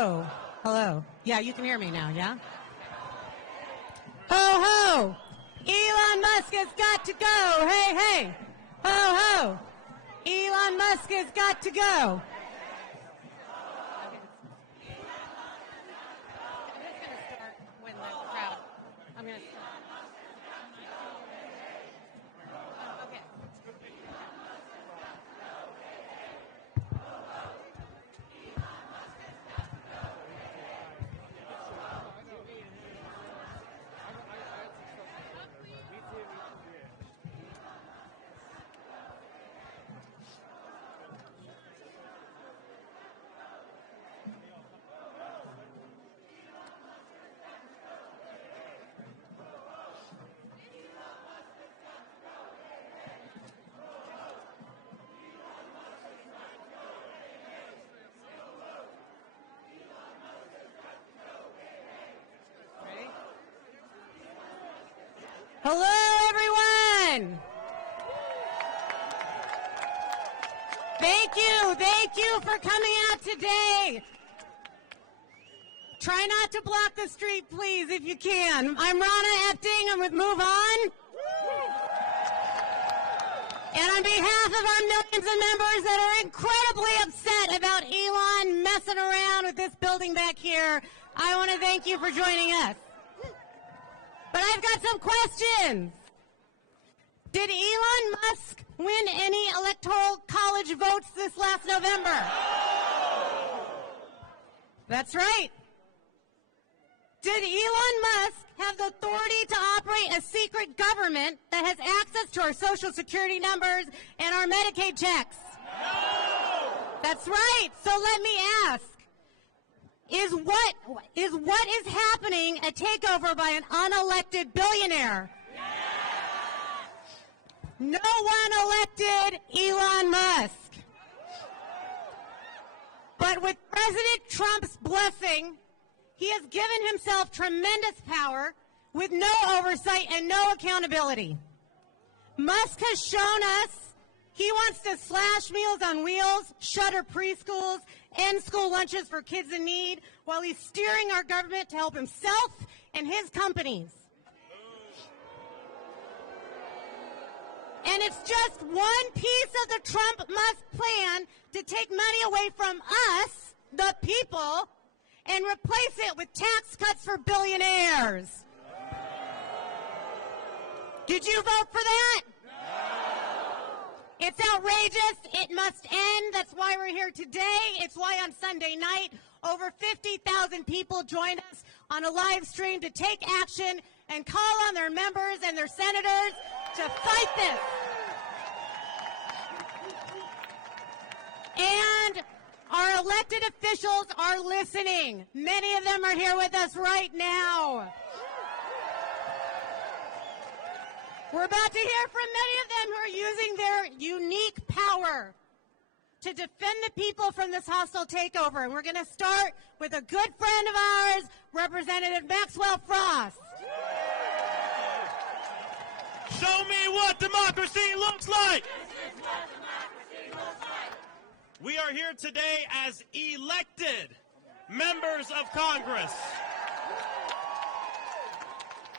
Oh, hello. Yeah, you can hear me now, yeah? Ho, ho! Elon Musk has got to go! Hey, hey! Ho, ho! Elon Musk has got to go! Hello, everyone! Thank you for coming out today. Try not to block the street, please, if you can. I'm Rana Epting, I'm with Move On. And on behalf of our millions of members that are incredibly upset about Elon messing around with this building back here, I want to thank you for joining us. But I've got some questions. Did Elon Musk win any electoral college votes this last November? No! That's right. Did Elon Musk have the authority to operate a secret government that has access to our Social Security numbers and our Medicaid checks? No! That's right. So let me ask. Is what is happening a takeover by an unelected billionaire? Yes! No one elected Elon Musk. But with President Trump's blessing, he has given himself tremendous power with no oversight and no accountability. Musk has shown us he wants to slash Meals on Wheels, shutter preschools, end school lunches for kids in need, while he's steering our government to help himself and his companies. And it's just one piece of the Trump-Musk plan to take money away from us, the people, and replace it with tax cuts for billionaires. Did you vote for that? It's outrageous. It must end. That's why we're here today. It's why on Sunday night, over 50,000 people joined us on a live stream to take action and call on their members and their senators to fight this. And our elected officials are listening. Many of them are here with us right now. We're about to hear from many of them who are using their unique power to defend the people from this hostile takeover. And we're going to start with a good friend of ours, Representative Maxwell Frost. Show me what democracy looks like. This is what democracy looks like. We are here today as elected members of Congress.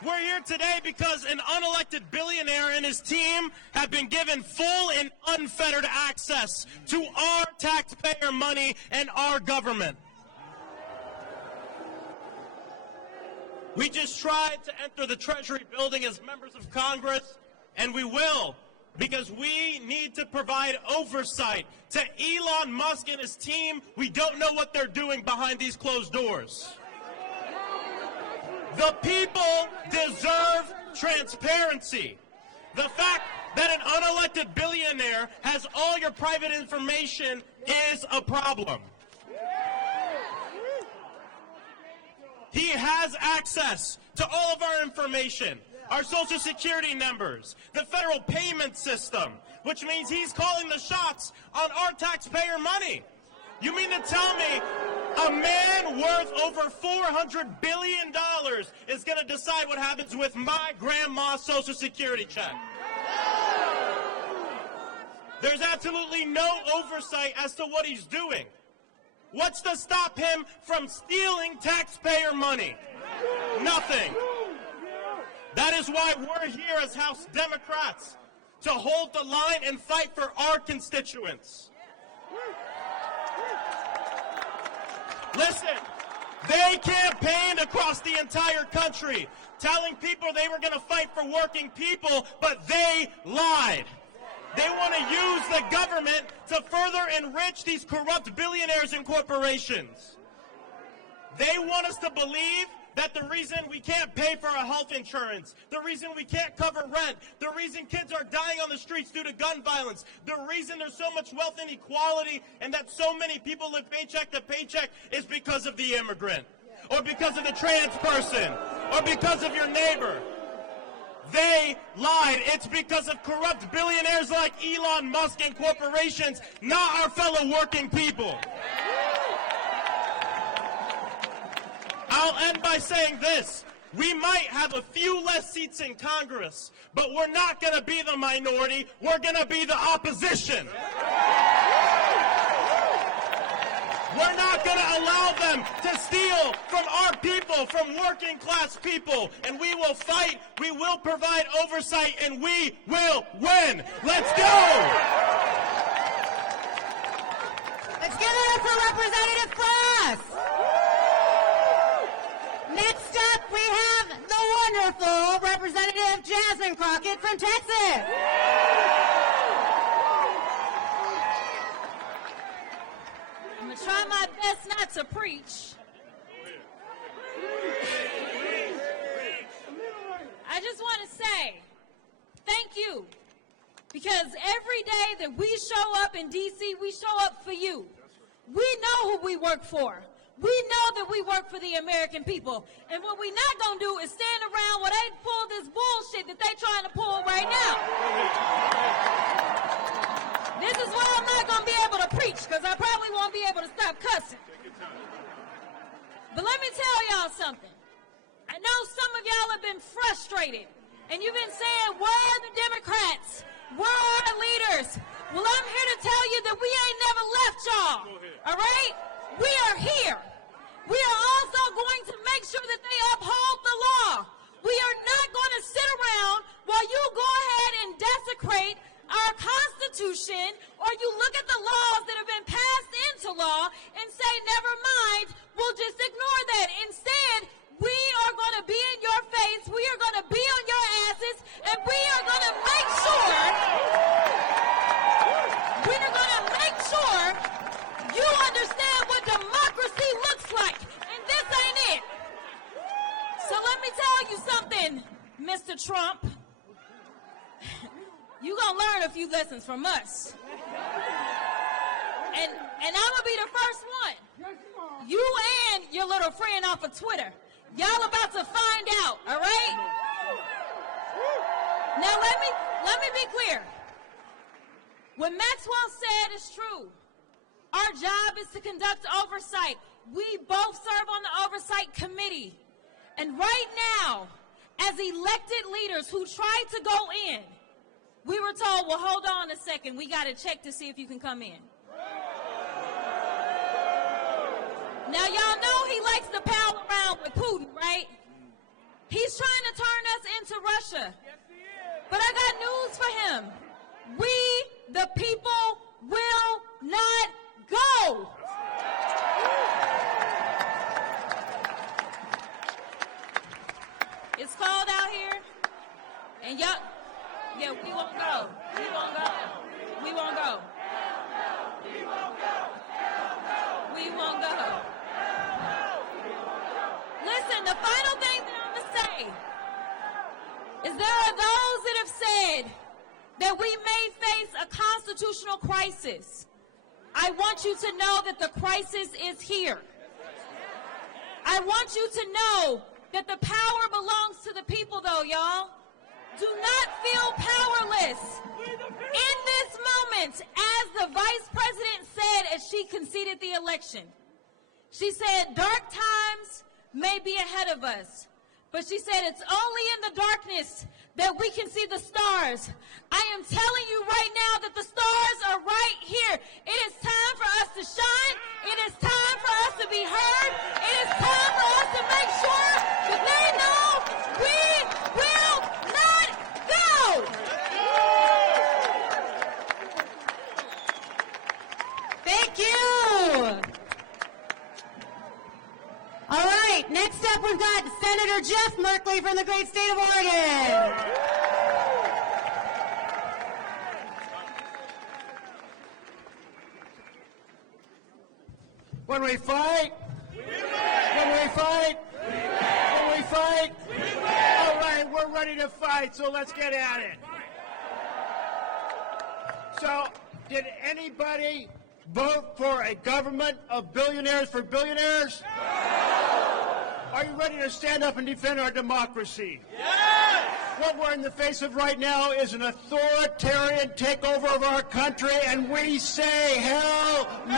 We're here today because an unelected billionaire and his team have been given full and unfettered access to our taxpayer money and our government. We just tried to enter the Treasury building as members of Congress, and we will, because we need to provide oversight to Elon Musk and his team. We don't know what they're doing behind these closed doors. The people deserve transparency. The fact that an unelected billionaire has all your private information is a problem. He has access to all of our information, our Social Security numbers, the federal payment system, which means he's calling the shots on our taxpayer money. You mean to tell me a man worth over $400 billion is going to decide what happens with my grandma's Social Security check? There's absolutely no oversight as to what he's doing. What's to stop him from stealing taxpayer money? Nothing. That is why we're here as House Democrats, to hold the line and fight for our constituents. Listen, they campaigned across the entire country, telling people they were going to fight for working people, but they lied. They want to use the government to further enrich these corrupt billionaires and corporations. They want us to believe that the reason we can't pay for our health insurance, the reason we can't cover rent, the reason kids are dying on the streets due to gun violence, the reason there's so much wealth inequality and that so many people live paycheck to paycheck is because of the immigrant, or because of the trans person, or because of your neighbor. They lied. It's because of corrupt billionaires like Elon Musk and corporations, not our fellow working people. I'll end by saying this. We might have a few less seats in Congress, but we're not going to be the minority. We're going to be the opposition. We're not going to allow them to steal from our people, from working class people. And we will fight, we will provide oversight, and we will win. Let's go! Let's give it up for Representative Cross. Next up, we have the wonderful Representative Jasmine Crockett from Texas. I'm going to try my best not to preach. I just want to say thank you, because every day that we show up in D.C., we show up for you. We know who we work for. We know that we work for the American people. And what we're not going to do is stand around while they pull this bullshit that they're trying to pull right now. This is why I'm not going to be able to preach, because I probably won't be able to stop cussing. But let me tell y'all something. I know some of y'all have been frustrated, and you've been saying, where are the Democrats? Where are our leaders? Well, I'm here to tell you that we ain't never left y'all, all right? We are here. We are also going to make sure that they uphold the law. We are not going to sit around while you go ahead and desecrate our Constitution, or you look at the laws that have been passed into law and say, never mind, we'll just ignore that. Instead, we are going to be in your face, we are going to be on your asses, and we are going to make sure, you understand what democracy looks like, and this ain't it. So let me tell you something, Mr. Trump. You're going to learn a few lessons from us. And I'm going to be the first one. You and your little friend off of Twitter. Y'all about to find out, all right? Now let me be clear. What Maxwell said is true. Our job is to conduct oversight. We both serve on the oversight committee. And right now, as elected leaders who tried to go in, we were told, well, hold on a second. We got to check to see if you can come in. Now, y'all know he likes to pal around with Putin, right? He's trying to turn us into Russia. But I got news for him. We, the people, will not go. It's cold out here, and y'all, yeah, we won't go. We won't go. We won't go. We won't go. Listen, the final thing that I'm going to say is there are those that have said that we may face a constitutional crisis. I want you to know that the crisis is here. I want you to know that the power belongs to the people, though, y'all. Do not feel powerless. In this moment, as the vice president said as she conceded the election, she said, dark times may be ahead of us. But she said, it's only in the darkness that we can see the stars. I am telling you right now that the stars are right here. It is time for us to shine. It is time for us to be heard. It is time for us to make sure that they know we will not go. Thank you. All right, next up we've got Senator Jeff Merkley from the great state of Oregon. When we fight, when we fight, when we fight, all right, we're ready to fight, so let's get at it. So, did anybody vote for a government of billionaires for billionaires? Are you ready to stand up and defend our democracy? Yes! What we're in the face of right now is an authoritarian takeover of our country, and we say, hell no!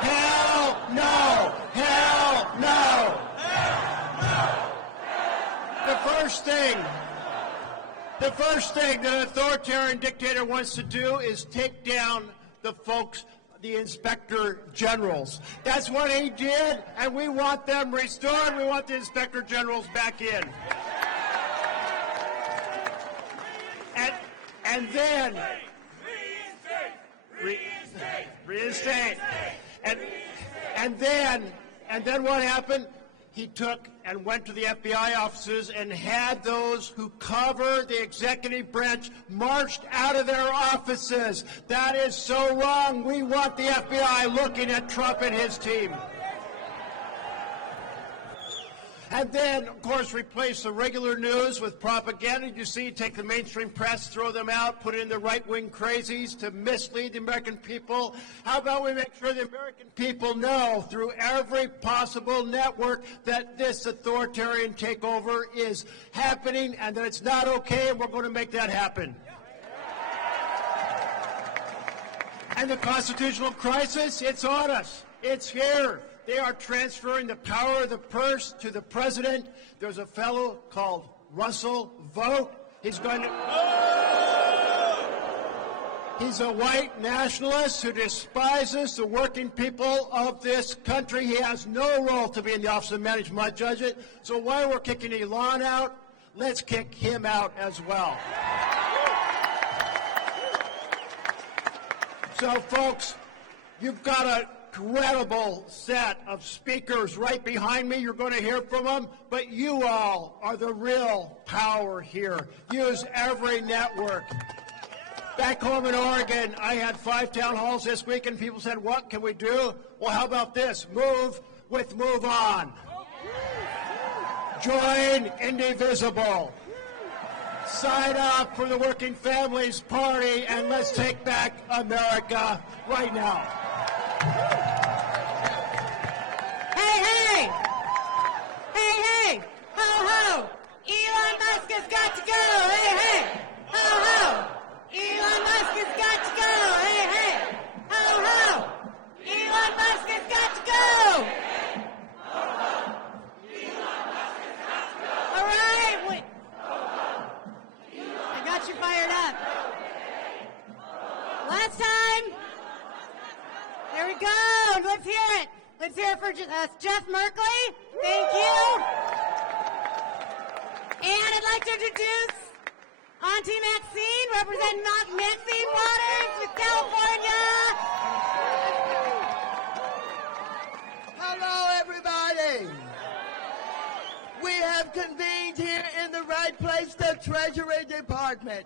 Hell no! Hell no! The first thing that an authoritarian dictator wants to do is take down the folks, the inspector generals. That's what he did, and we want them restored. We want the inspector generals back in. And then reinstate. And then what happened? He took and went to the FBI offices and had those who cover the executive branch marched out of their offices. That is so wrong. We want the FBI looking at Trump and his team. And then, of course, replace the regular news with propaganda. You see, take the mainstream press, throw them out, put in the right-wing crazies to mislead the American people. How about we make sure the American people know through every possible network that this authoritarian takeover is happening and that it's not okay, and we're going to make that happen. And the constitutional crisis, it's on us. It's here. They are transferring the power of the purse to the president. There's a fellow called Russell Vogt. He's a white nationalist who despises the working people of this country. He has no role to be in the Office of Management Budget. So while we're kicking Elon out, let's kick him out as well. So, folks, you've got a incredible set of speakers right behind me. You're going to hear from them, but you all are the real power here. Use every network. Back home in Oregon, I had 5 town halls this week, and people said, what can we do? Well, how about this? Move with Move On. Join Indivisible. Sign up for the Working Families Party, and let's take back America right now. Hey, hey! Hey, hey! Ho, ho! Elon Musk has got to go! Hey, hey! Ho, ho! Elon Musk has got to go! Hey, hey! Ho, ho! Elon Musk has got to go! All right! Wait. I got you fired up. Last time. There we go. Let's hear it. Let's hear it for Jeff Merkley. Thank you. And I'd like to introduce Auntie Maxine, representing Maxine Waters with California. Hello, everybody. We have convened here in the right place, the Treasury Department.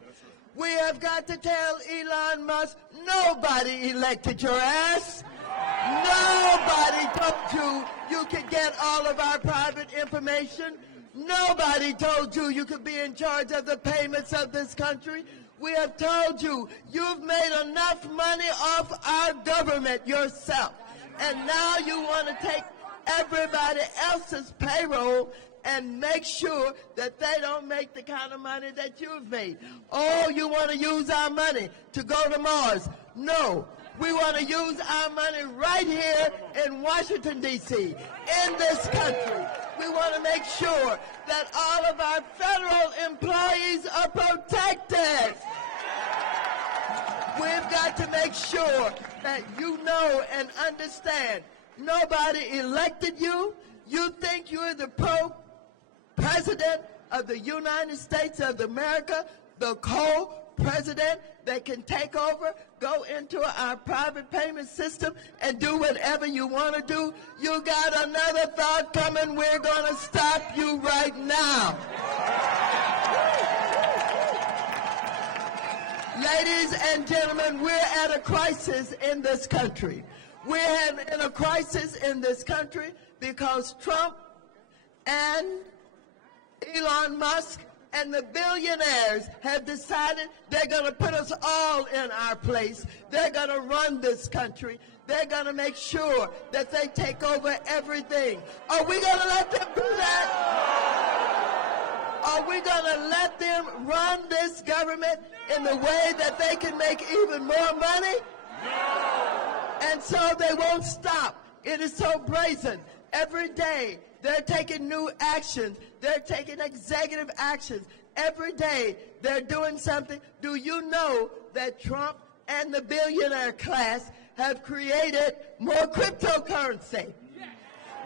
We have got to tell Elon Musk, nobody elected your ass. Nobody told you could get all of our private information. Nobody told you could be in charge of the payments of this country. We have told you you've made enough money off our government yourself. And now you want to take everybody else's payroll and make sure that they don't make the kind of money that you've made. Oh, you want to use our money to go to Mars. No, we want to use our money right here in Washington, D.C., in this country. We want to make sure that all of our federal employees are protected. We've got to make sure that you know and understand nobody elected you. You think you're the president of the United States of America, the co-president that can take over, go into our private payment system and do whatever you want to do. You got another thought coming. We're going to stop you right now. Ladies and gentlemen, we're at a crisis in this country. We're in a crisis in this country because Trump and Elon Musk and the billionaires have decided they're going to put us all in our place. They're going to run this country. They're going to make sure that they take over everything. Are we going to let them do that? Are we going to let them run this government in the way that they can make even more money? No. And so they won't stop. It is so brazen. Every day they're taking new actions. They're taking executive actions. Every day they're doing something. Do you know that Trump and the billionaire class have created more cryptocurrency?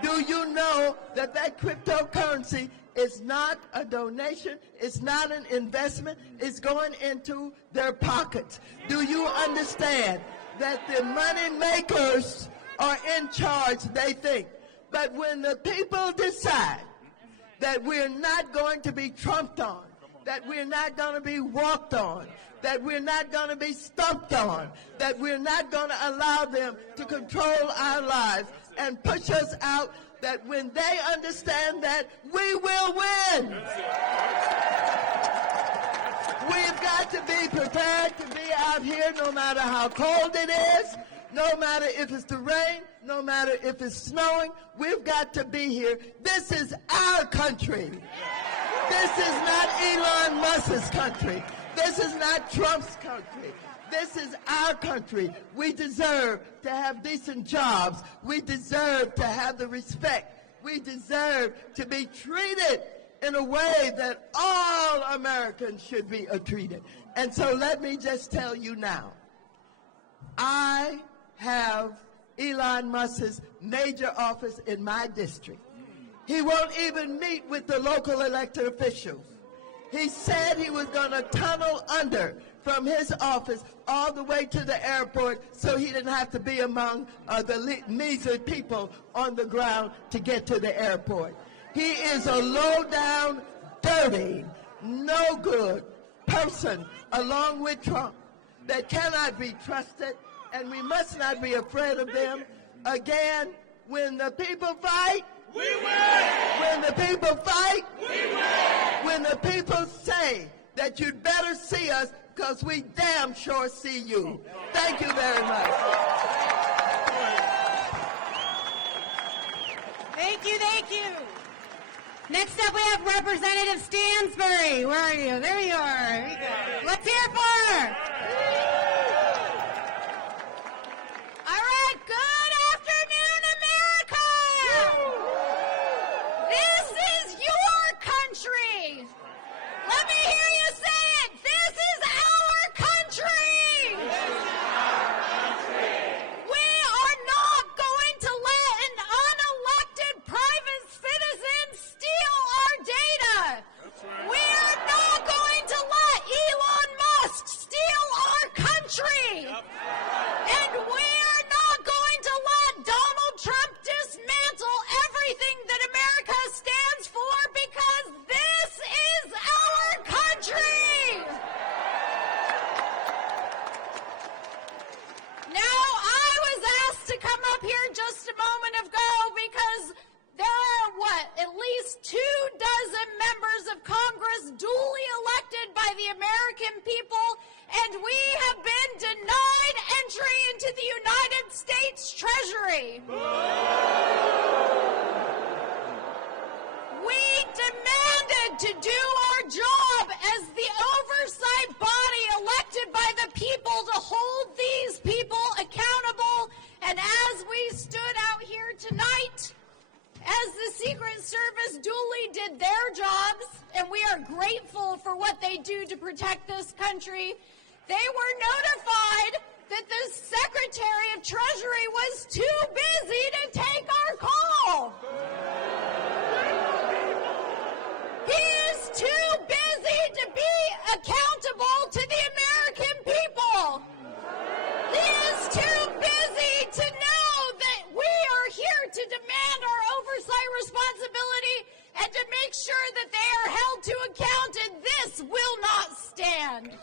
Do you know that that cryptocurrency is not a donation, it's not an investment, it's going into their pockets? Do you understand that the money makers are in charge, they think? But when the people decide that we're not going to be trumped on, that we're not going to be walked on, that we're not going to be stumped on, that we're not going to allow them to control our lives and push us out, that when they understand that, we will win. We've got to be prepared to be out here no matter how cold it is, no matter if it's the rain, no matter if it's snowing. We've got to be here. This is our country. This is not Elon Musk's country. This is not Trump's country. This is our country. We deserve to have decent jobs. We deserve to have the respect. We deserve to be treated in a way that all Americans should be treated. And so let me just tell you now, I have Elon Musk's major office in my district. He won't even meet with the local elected officials. He said he was going to tunnel under from his office all the way to the airport so he didn't have to be among the measly people on the ground to get to the airport. He is a low-down, dirty, no-good person, along with Trump, that cannot be trusted, and we must not be afraid of them. Again, when the people fight, we win! When the people fight, we win! When the people say that you'd better see us because we damn sure see you. Thank you very much. Thank you, thank you. Next up, we have Representative Stansbury. Where are you? There you are. There you go. Let's hear it for her. All right, good afternoon, America. This is your country. Let me hear you say it. This is our country. We are not going to let an unelected private citizen steal our data. We are not going to let Elon Musk steal our country. And we are not going to let Donald Trump dismantle everything that America stands for, because this is our country. Now, I was asked to come up here just a moment ago because there are, at least 24 members of Congress duly elected by the American people, and we have been denied entry into the United States Treasury. We demanded to do our job as the oversight body elected by the people to hold these people accountable, and as we stood out here tonight, as the Secret Service and we are grateful for what they do to protect this country. They were notified that the Secretary of Treasury was too busy to take our call. He is too busy to be accountable to the American people. He is too busy to know that we are here to demand our oversight responsibility and to make sure that they are held to account, and this will not stand.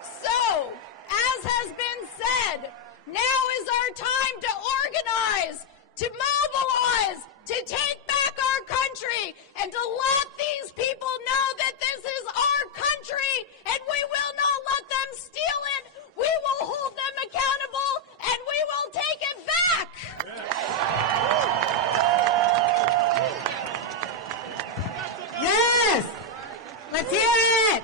So, as has been said, now is our time to organize, to mobilize, to take back our country, and to let these people know that this is our country, and we will not let them steal it. We will hold them accountable, and we will take it back. Yes! Let's hear it!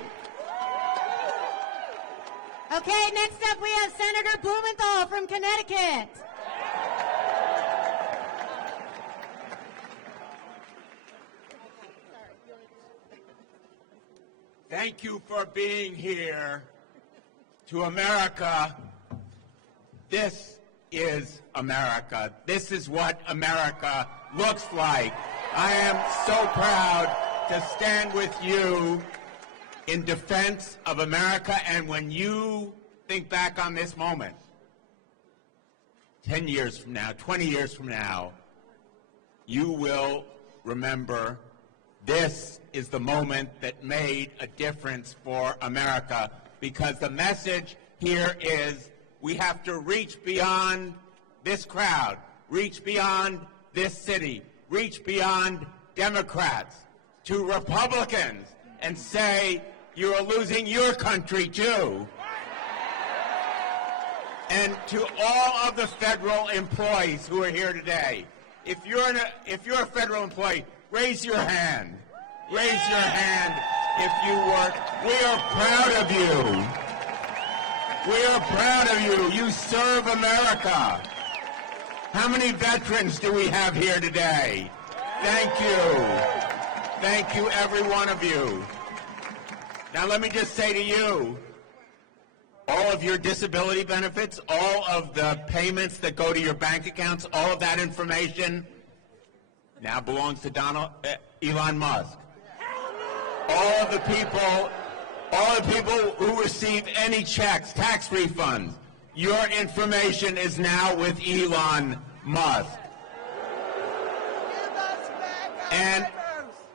Okay, next up we have Senator Blumenthal from Connecticut. Thank you for being here. To America, this is America. This is what America looks like. I am so proud to stand with you in defense of America, and when you think back on this moment, 10 years from now, 20 years from now, you will remember this is the moment that made a difference for America, because the message here is we have to reach beyond this crowd, reach beyond this city, reach beyond Democrats to Republicans and say you are losing your country too. And to all of the federal employees who are here today, if you're a federal employee, raise your hand. Raise your hand if you work. We are proud of you. We are proud of you. You serve America. How many veterans do we have here today? Thank you. Thank you, every one of you. Now let me just say to you, all of your disability benefits, all of the payments that go to your bank accounts, all of that information now belongs to Elon Musk. All of the people who receive any checks, tax refunds, your information is now with Elon Musk.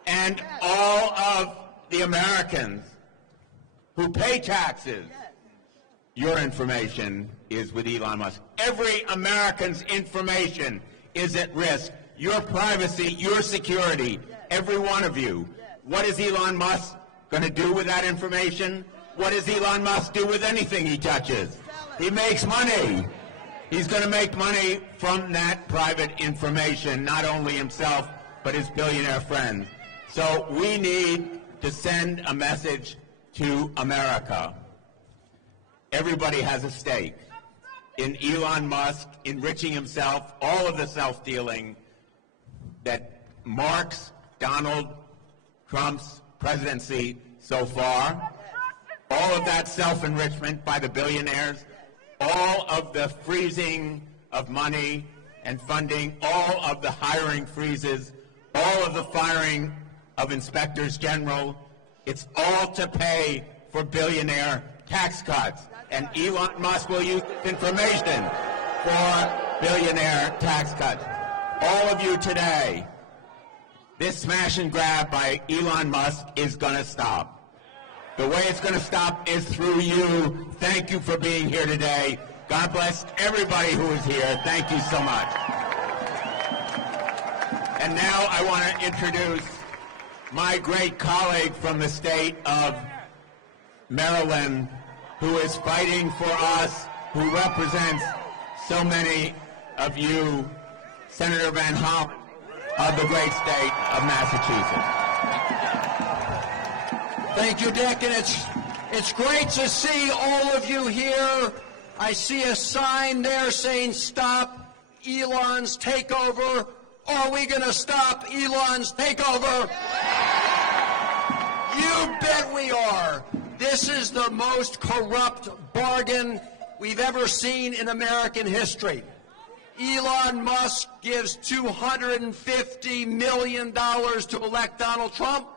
And all of the Americans who pay taxes, your information is with Elon Musk. Every American's information is at risk. Your privacy, your security, every one of you. What is Elon Musk going to do with that information? What does Elon Musk do with anything he touches? He makes money. He's going to make money from that private information, not only himself, but his billionaire friends. So we need to send a message to America. Everybody has a stake in Elon Musk enriching himself, all of the self-dealing that marks Donald Trump's presidency so far, all of that self-enrichment by the billionaires, all of the freezing of money and funding, all of the hiring freezes, all of the firing of inspectors general, it's all to pay for billionaire tax cuts. And Elon Musk will use this information for billionaire tax cuts. All of you today, this smash and grab by Elon Musk is going to stop. The way it's going to stop is through you. Thank you for being here today. God bless everybody who is here. Thank you so much. And now I want to introduce my great colleague from the state of Maryland, who is fighting for us, who represents so many of you, Senator Van Hollen of the great state of Massachusetts. Thank you, Dick, and it's great to see all of you here. I see a sign there saying stop Elon's takeover Are we going to stop Elon's takeover? You bet we are. This is the most corrupt bargain we've ever seen in American history. Elon Musk gives $250 million to elect Donald Trump,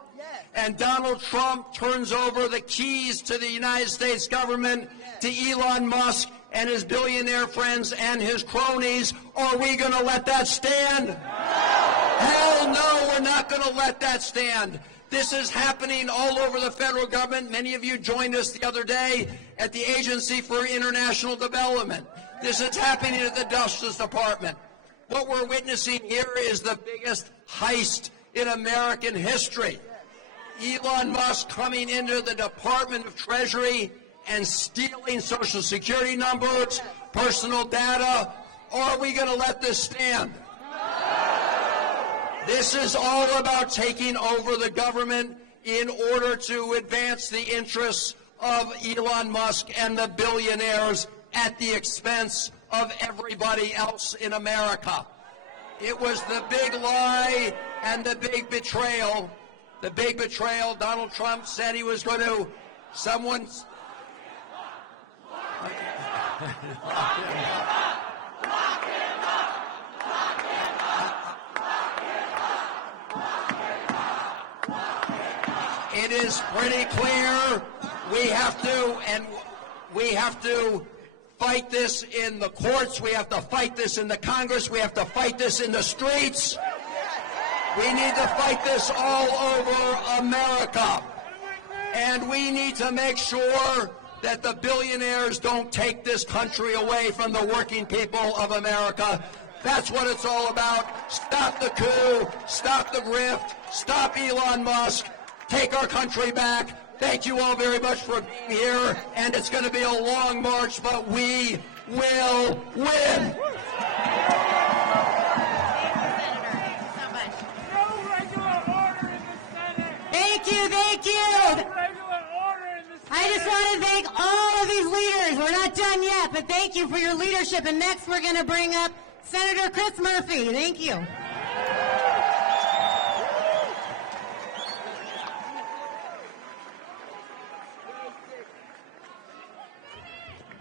and Donald Trump turns over the keys to the United States government to Elon Musk and his billionaire friends and his cronies. Are we going to let that stand? No! Hell no, we're not going to let that stand. This is happening all over the federal government. Many of you joined us the other day at the Agency for International Development. This is happening at the Justice Department. What we're witnessing here is the biggest heist in American history. Elon Musk coming into the Department of Treasury and stealing Social Security numbers, personal data. Are we going to let this stand? This is all about taking over the government in order to advance the interests of Elon Musk and the billionaires at the expense of everybody else in America. It was the big lie and the big betrayal. The big betrayal. Donald Trump said he was going to, someone's... It is pretty clear we have to fight this in the courts. We have to fight this in the Congress. We have to fight this in the streets. We need to fight this all over America. And we need to make sure that the billionaires don't take this country away from the working people of America. That's what it's all about. Stop the coup, stop the grift, stop Elon Musk, take our country back. Thank you all very much for being here, and it's going to be a long march, but we will win. Thank you. I just want to thank all of these leaders. We're not done yet, but thank you for your leadership. And next we're going to bring up Senator Chris Murphy. Thank you.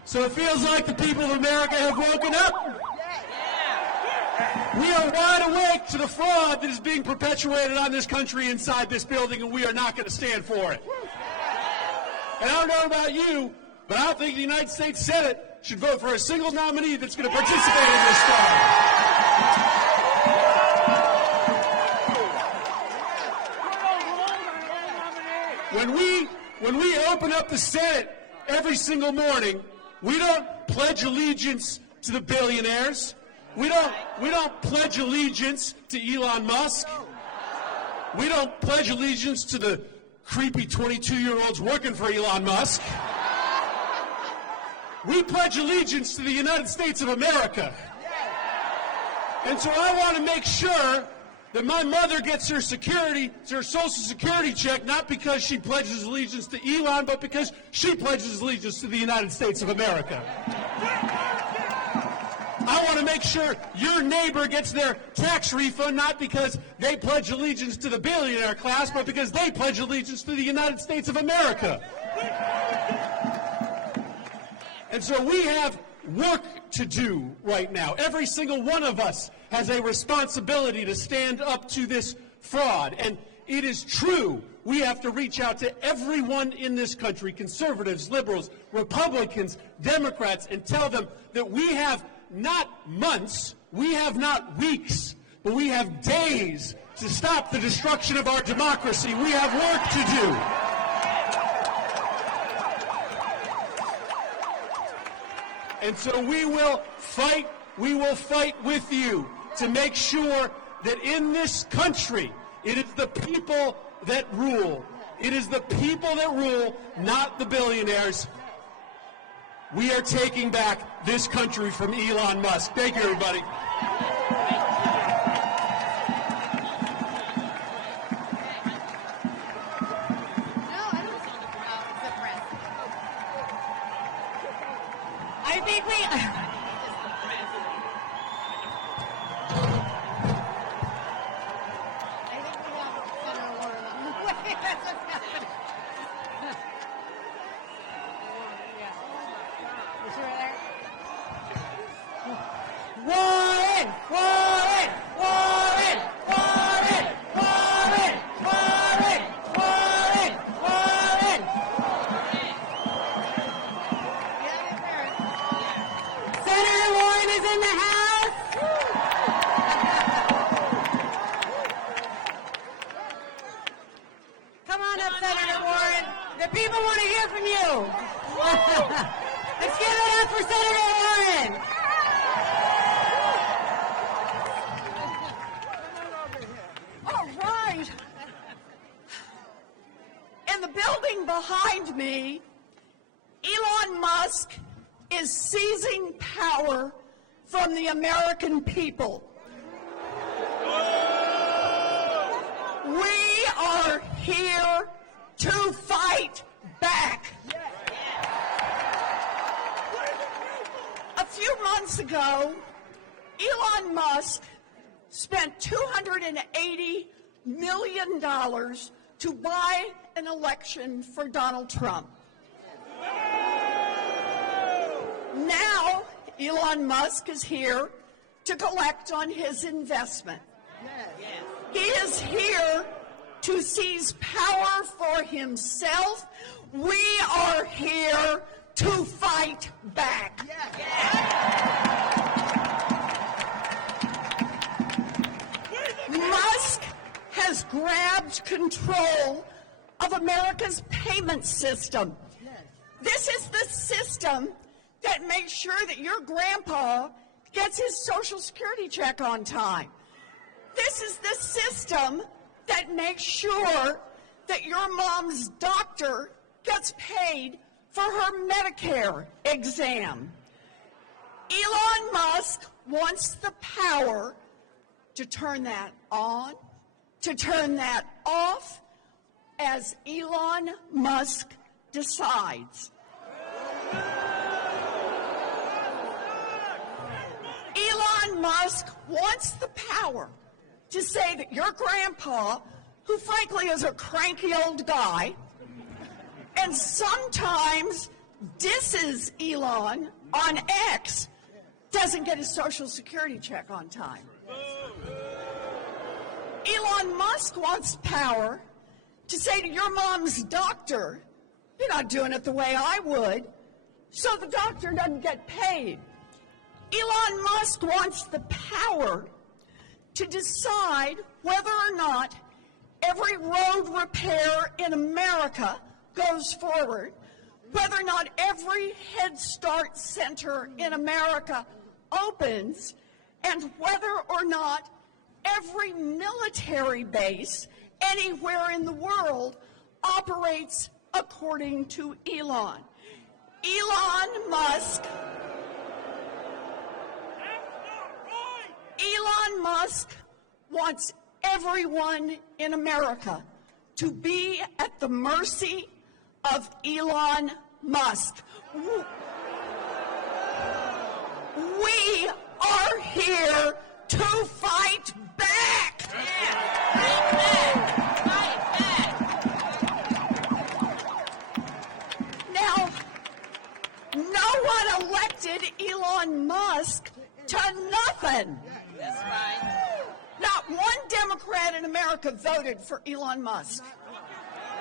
So it feels like the people of America have woken up. We are wide awake to the fraud that is being perpetuated on this country inside this building, and we are not going to stand for it. And I don't know about you, but I don't think the United States Senate should vote for a single nominee that's going to participate in this fraud. When we open up the Senate every single morning, we don't pledge allegiance to the billionaires. We don't pledge allegiance to Elon Musk. We don't pledge allegiance to the creepy 22-year-olds working for Elon Musk. We pledge allegiance to the United States of America. And so I want to make sure that my mother gets her Social Security check, not because she pledges allegiance to Elon, but because she pledges allegiance to the United States of America. I want to make sure your neighbor gets their tax refund, not because they pledge allegiance to the billionaire class, but because they pledge allegiance to the United States of America. And so we have work to do right now. Every single one of us has a responsibility to stand up to this fraud. And it is true, we have to reach out to everyone in this country, conservatives, liberals, Republicans, Democrats, and tell them that we have not months, we have not weeks, but we have days to stop the destruction of our democracy. We have work to do. And so we will fight with you to make sure that in this country, it is the people that rule. It is the people that rule, not the billionaires. We are taking back this country from Elon Musk. Thank you, everybody. I think That's what's happening. Is she right there? Warren! Warren! Warren! Warren! Warren! Warren! Warren! Warren! Senator Warren is in the house. Come on up, Senator Warren. The people want to hear from you. Let's give it up for Senator Warren. All right. In the building behind me, Elon Musk is seizing power from the American people. We are here to fight back. A few months ago, Elon Musk spent $280 million to buy an election for Donald Trump. Now, Elon Musk is here to collect on his investment. He is here to seize power for himself. We are here to fight back. Musk has grabbed control of America's payment system. This is the system that makes sure that your grandpa gets his Social Security check on time. This is the system that makes sure that your mom's doctor gets paid for her Medicare exam. Elon Musk wants the power to turn that on, to turn that off, as Elon Musk decides. Elon Musk wants the power to say that your grandpa, who frankly is a cranky old guy, and sometimes disses Elon on X, doesn't get his Social Security check on time. Elon Musk wants power to say to your mom's doctor, you're not doing it the way I would, so the doctor doesn't get paid. Elon Musk wants the power to decide whether or not every road repair in America goes forward, whether or not every Head Start center in America opens, and whether or not every military base anywhere in the world operates according to Elon. Elon Musk wants everyone in America to be at the mercy of Elon Musk. We are here to fight back. Fight back. Now, no one elected Elon Musk to nothing. That's right. Not one Democrat in America voted for Elon Musk.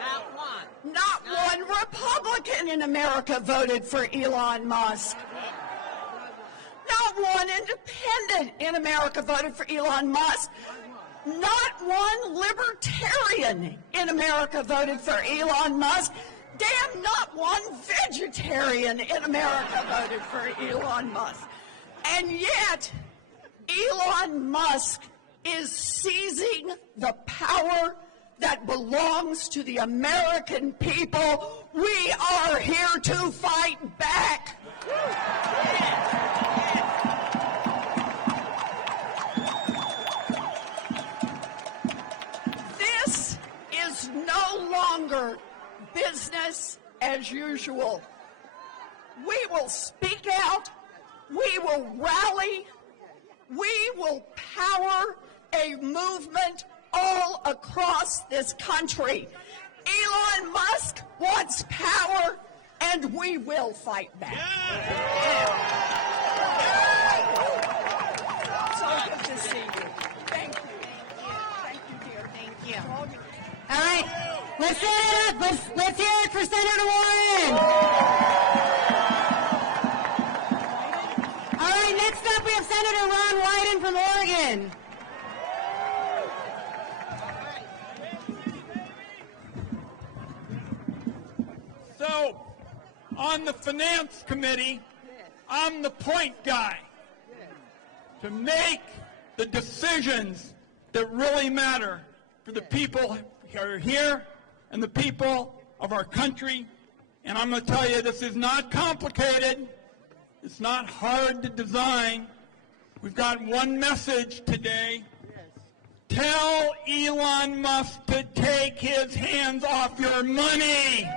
Not one. Not one Republican in America voted for Elon Musk. Not one independent in America voted for Elon Musk. Not one libertarian in America voted for Elon Musk. Damn, not one vegetarian in America voted for Elon Musk. And yet, Elon Musk is seizing the power that belongs to the American people. We are here to fight back. This is no longer business as usual. We will speak out. We will rally. We will power a movement all across this country. Elon Musk wants power, and we will fight back. So good to see you. Thank you. Thank you, dear. Thank you. All right, let's hear it up. Let's hear it for Senator Warren. All right, next up we have Senator Ron Wyden from Oregon. So, on the Finance Committee, I'm the point guy to make the decisions that really matter for the people who are here and the people of our country. And I'm going to tell you, this is not complicated. It's not hard to design. We've got one message today. Tell Elon Musk to take his hands off your money.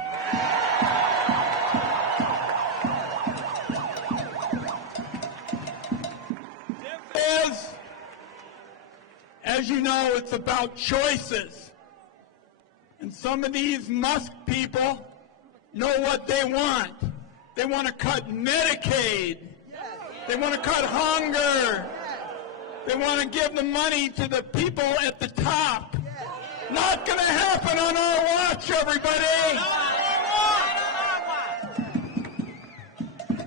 As you know, it's about choices. And some of these Musk people know what they want. They want to cut Medicaid. They want to cut hunger. They want to give the money to the people at the top. Not going to happen on our watch, everybody.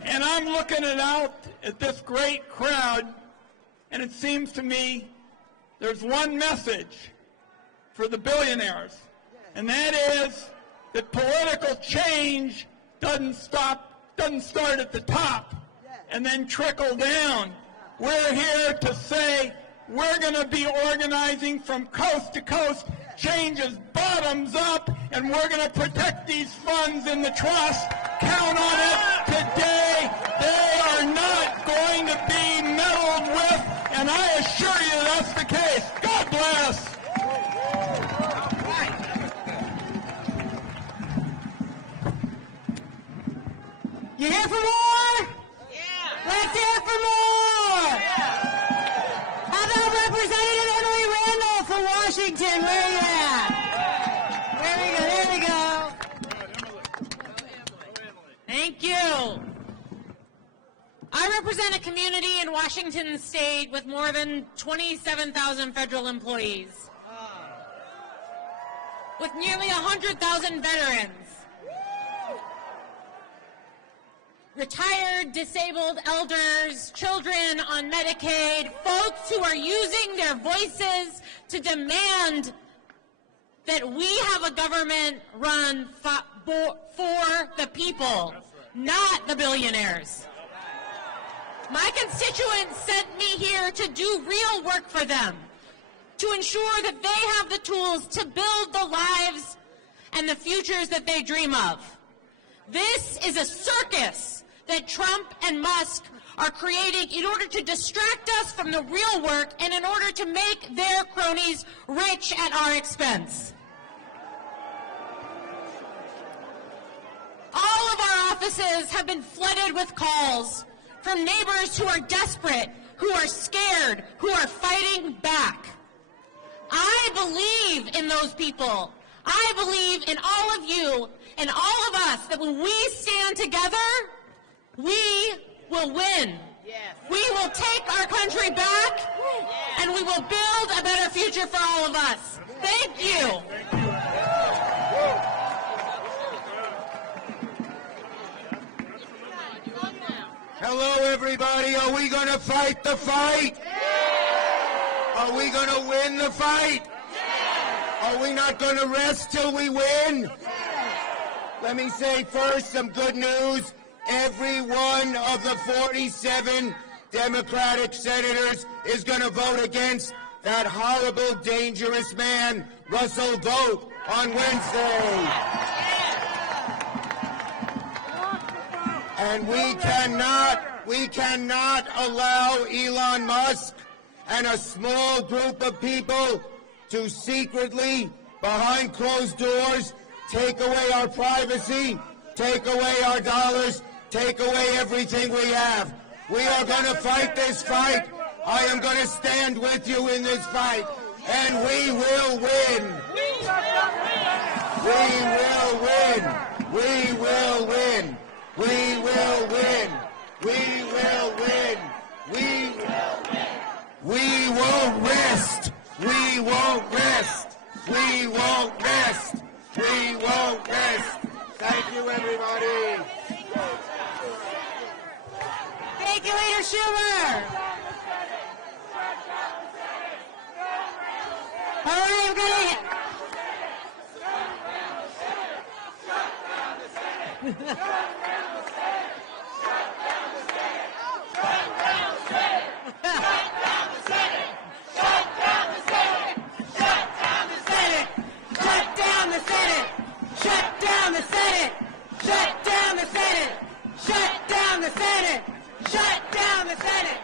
And I'm looking out at this great crowd, and it seems to me there's one message for the billionaires, and that is that political change doesn't start at the top and then trickle down. We're here to say we're going to be organizing from coast to coast. Change is bottoms up, and we're going to protect these funds in the trust. Count on it today. They are not going to be meddled with, and I assure you that's the case. God bless. You here for more? Yeah. Let's hear it for more. Yeah. How about Representative Emily Randall from Washington? Where are you at? There we go. Thank you. I represent a community in Washington State with more than 27,000 federal employees, with nearly 100,000 veterans, retired, disabled elders, children on Medicaid, folks who are using their voices to demand that we have a government run for the people, not the billionaires. My constituents sent me here to do real work for them, to ensure that they have the tools to build the lives and the futures that they dream of. This is a circus that Trump and Musk are creating in order to distract us from the real work and in order to make their cronies rich at our expense. All of our offices have been flooded with calls from neighbors who are desperate, who are scared, who are fighting back. I believe in those people. I believe in all of you and all of us that when we stand together, we will win. Yes. We will take our country back, and we will build a better future for all of us. Thank you. Hello, everybody. Are we going to fight the fight? Are we going to win the fight? Are we not going to rest till we win? Let me say first some good news. Every one of the 47 Democratic senators is going to vote against that horrible, dangerous man, Russell Vogt, on Wednesday. And we cannot allow Elon Musk and a small group of people to secretly, behind closed doors, take away our privacy, take away our dollars, take away everything we have. We are going to fight this fight. I am going to stand with you in this fight, and we will win. We will win. We will win. We will win. We will win. We won't rest. We won't rest. We won't rest. We won't rest. Thank you, everybody. Thank you, Leader Schumer. All right, we're going to... Shut down the Senate! Shut down the Senate! Shut down the Senate! Shut down the Senate!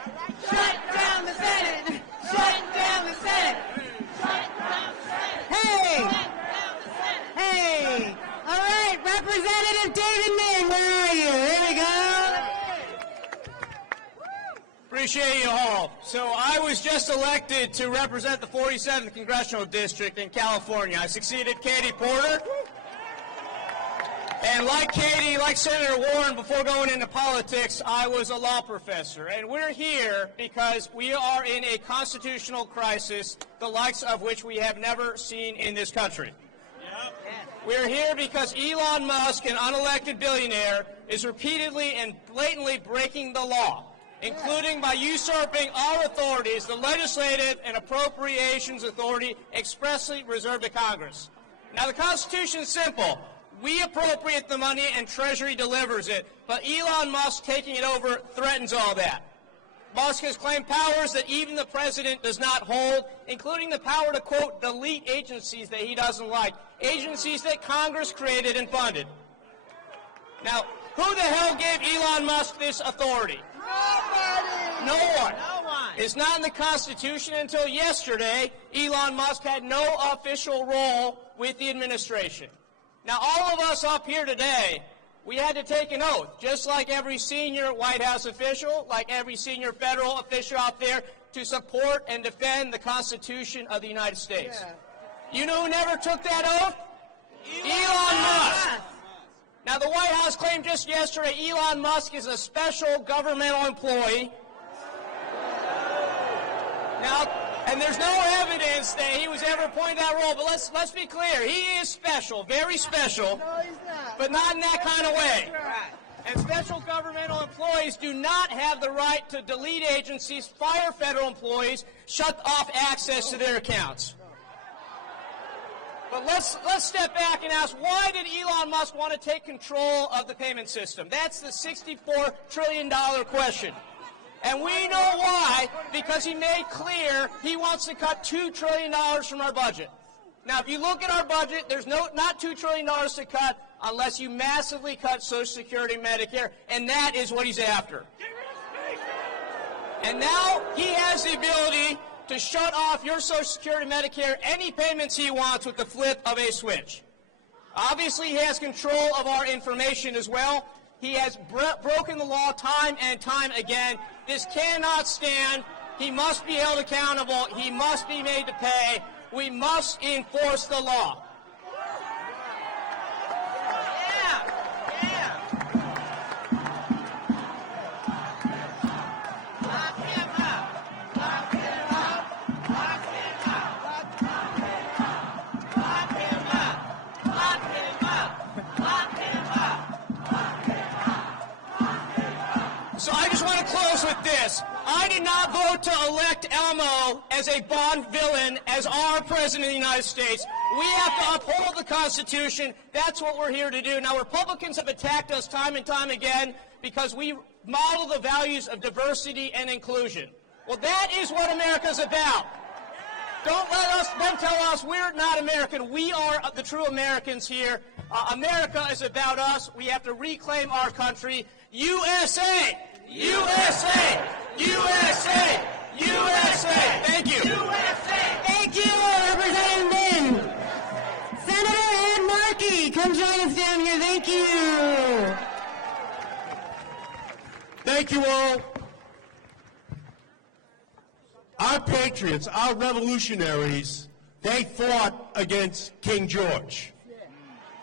Shut down the Senate! Shut down the Senate! Hey! Hey! All right, Representative David Min, where are you? There we go. Appreciate you all. So I was just elected to represent the 47th Congressional District in California. I succeeded Katie Porter. And like Katie, like Senator Warren, before going into politics, I was a law professor. And we're here because we are in a constitutional crisis, the likes of which we have never seen in this country. We're here because Elon Musk, an unelected billionaire, is repeatedly and blatantly breaking the law, including by usurping our authorities, the legislative and appropriations authority expressly reserved to Congress. Now, the Constitution is simple. We appropriate the money and Treasury delivers it, but Elon Musk taking it over threatens all that. Musk has claimed powers that even the president does not hold, including the power to, quote, delete agencies that he doesn't like, agencies that Congress created and funded. Now, who the hell gave Elon Musk this authority? Nobody! No one. No one. It's not in the Constitution. Until yesterday, Elon Musk had no official role with the administration. Now, all of us up here today, we had to take an oath, just like every senior White House official, like every senior federal official out there, to support and defend the Constitution of the United States. Yeah. You know who never took that oath? Elon Musk. Now, the White House claimed just yesterday Elon Musk is a special governmental employee. Now, and there's no evidence that he was ever appointed that role, but let's be clear. He is special, very special, No, he's not. but not in that kind of way. And special governmental employees do not have the right to delete agencies, fire federal employees, shut off access to their accounts. But let's step back and ask, why did Elon Musk want to take control of the payment system? That's the $64 trillion question. And we know why, because he made clear he wants to cut $2 trillion from our budget. Now, if you look at our budget, there's not $2 trillion to cut unless you massively cut Social Security and Medicare, and that is what he's after. And now he has the ability to shut off your Social Security, Medicare, any payments he wants with the flip of a switch. Obviously, he has control of our information as well. He has broken the law time and time again. This cannot stand. He must be held accountable. He must be made to pay. We must enforce the law. So I just want to close with this. I did not vote to elect Elmo as a Bond villain as our President of the United States. We have to uphold the Constitution. That's what we're here to do. Now, Republicans have attacked us time and time again because we model the values of diversity and inclusion. Well, that is what America's about. Don't let them tell us we're not American. We are the true Americans here. America is about us. We have to reclaim our country. USA! USA! USA! USA! Thank you. USA! Thank you, Representative Min. Senator Ed Markey, come join us down here. Thank you. Thank you all. Our patriots, our revolutionaries, they fought against King George.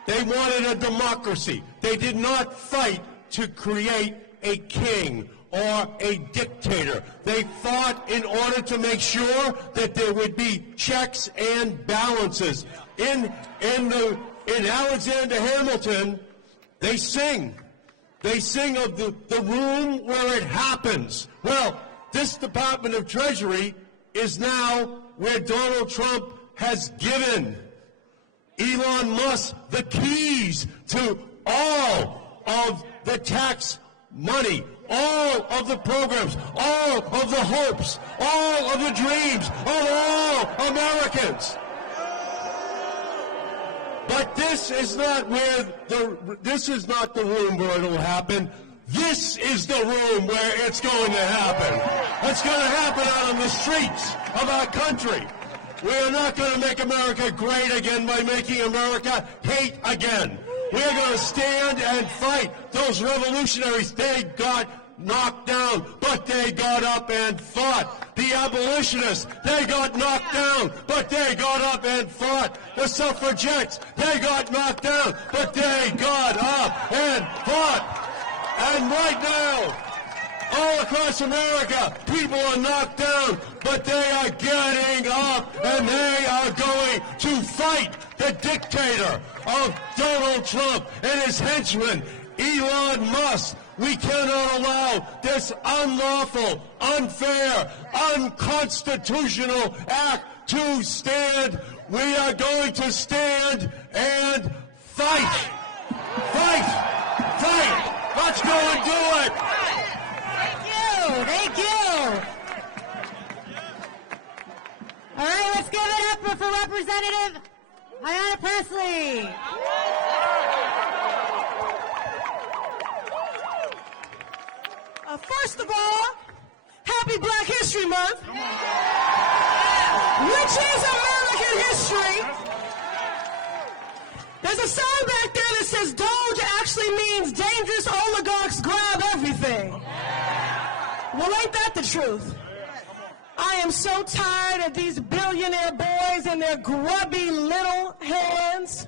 They wanted a democracy. They did not fight to create a king or a dictator. They fought in order to make sure that there would be checks and balances. In Alexander Hamilton, they sing. They sing of the room where it happens. Well, this Department of Treasury is now where Donald Trump has given Elon Musk the keys to all of the tax money, all of the programs, all of the hopes, all of the dreams of all Americans. But this is not the room where it'll happen. This is the room where it's going to happen. It's going to happen out on the streets of our country. We are not going to make America great again by making America hate again. We are going to stand and fight. Those revolutionaries, they got knocked down, but they got up and fought. The abolitionists, they got knocked down, but they got up and fought. The suffragettes, they got knocked down, but they got up and fought. And right now, all across America, people are knocked down, but they are getting up and they are going to fight the dictator of Donald Trump and his henchman, Elon Musk. We cannot allow this unlawful, unfair, unconstitutional act to stand. We are going to stand and fight. Fight! Fight! Let's go and do it! Thank you. All right, let's give it up for Representative Ayanna Pressley. First of all, happy Black History Month, which is American history. There's a sign back there that says Doge actually means dangerous oligarchs grab everything. Well, ain't that the truth? I am so tired of these billionaire boys and their grubby little hands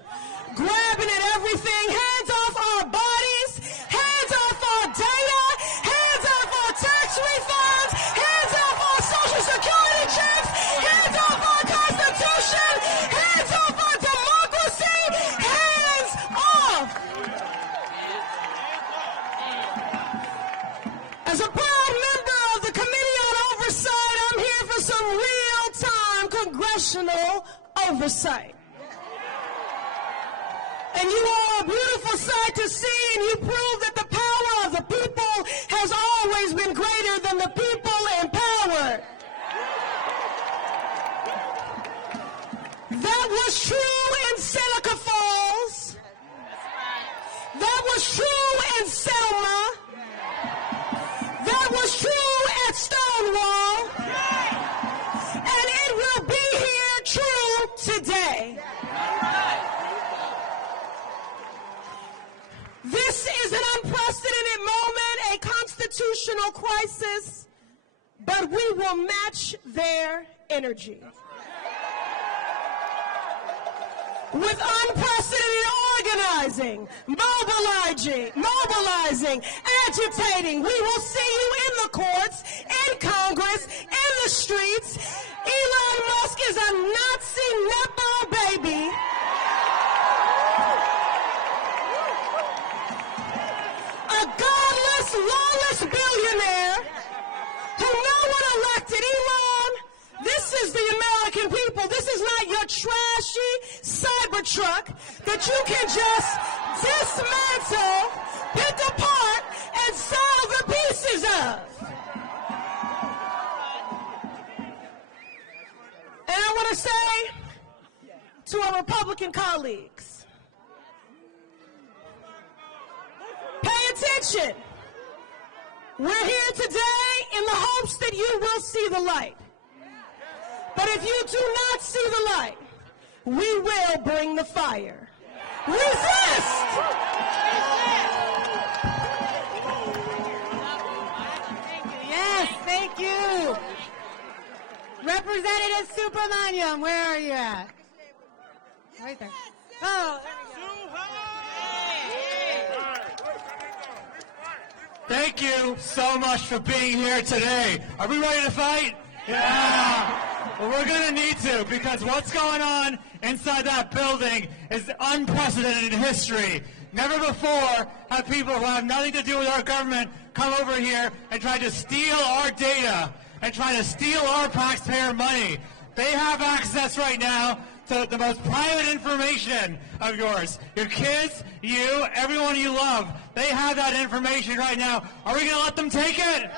grabbing at everything. Hands off our bodies, hands off our data, hands off our tax refunds, hands off our Social Security checks, hands off our Constitution, hands off our democracy, hands off. As a proud member of the Committee on Oversight, I'm here for some real-time congressional oversight. And you are a beautiful sight to see, and you prove that the power of the people has always been greater than the people in power. That was true in Seneca Falls. That was true in Selma. That was true at Stonewall. And it will be here true today. This is an unprecedented moment, a constitutional crisis, but we will match their energy. With unprecedented organizing, mobilizing, agitating, we will see you in the courts, in Congress, in the streets. Elon Musk is a Nazi Nepo baby. A godless, lawless billionaire who no one elected. Elon, this is the American people. This is not your trashy Cybertruck that you can just dismantle, pick apart, and sell the pieces of. And I want to say to our Republican colleagues, pay attention. We're here today in the hopes that you will see the light. But if you do not see the light, we will bring the fire. Resist! Yes, thank you. Representative Subramaniam, where are you at? Right there. Oh, there we go. Thank you so much for being here today. Are we ready to fight? Yeah. Well, we're going to need to, because what's going on inside that building is unprecedented in history. Never before have people who have nothing to do with our government come over here and try to steal our data and try to steal our taxpayer money. They have access right now to the most private information of yours. Your kids, you, everyone you love, they have that information right now. Are we going to let them take it?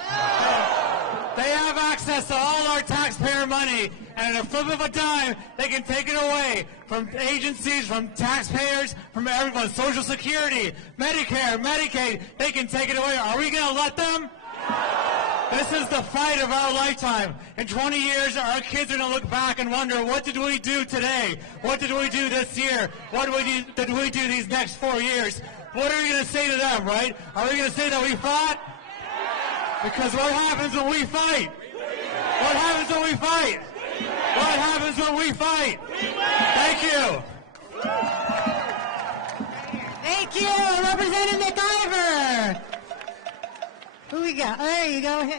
They have access to all our taxpayer money, and in a flip of a dime, they can take it away from agencies, from taxpayers, from everyone. Social Security, Medicare, Medicaid, they can take it away. Are we going to let them? This is the fight of our lifetime. In 20 years, our kids are going to look back and wonder, what did we do today? What did we do this year? What did we do these next 4 years? What are we going to say to them, right? Are we going to say that we fought? Because what happens when we fight? What happens when we fight? What happens when we fight? Thank you. Thank you, Representative McIver. Who we got? There you go.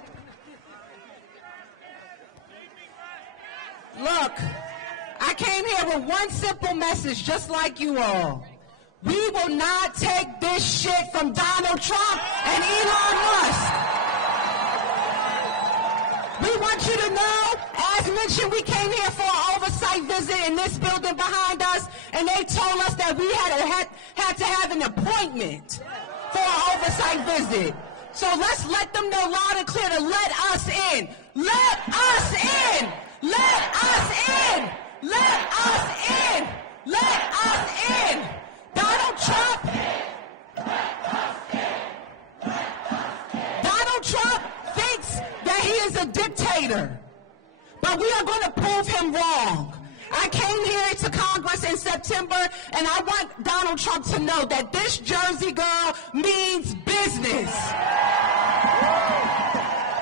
Look, I came here with one simple message, just like you all. We will not take this shit from Donald Trump and Elon Musk. We want you to know, as mentioned, we came here for an oversight visit in this building behind us, and they told us that we had to have an appointment for an oversight visit. So let's let them know loud and clear to let us in. Let us in! Let us in! Let us in! Let us in! Donald Trump! Donald Trump thinks that he is a dictator. But we are going to prove him wrong. I came here to Congress in September, and I want Donald Trump to know that this Jersey girl means business.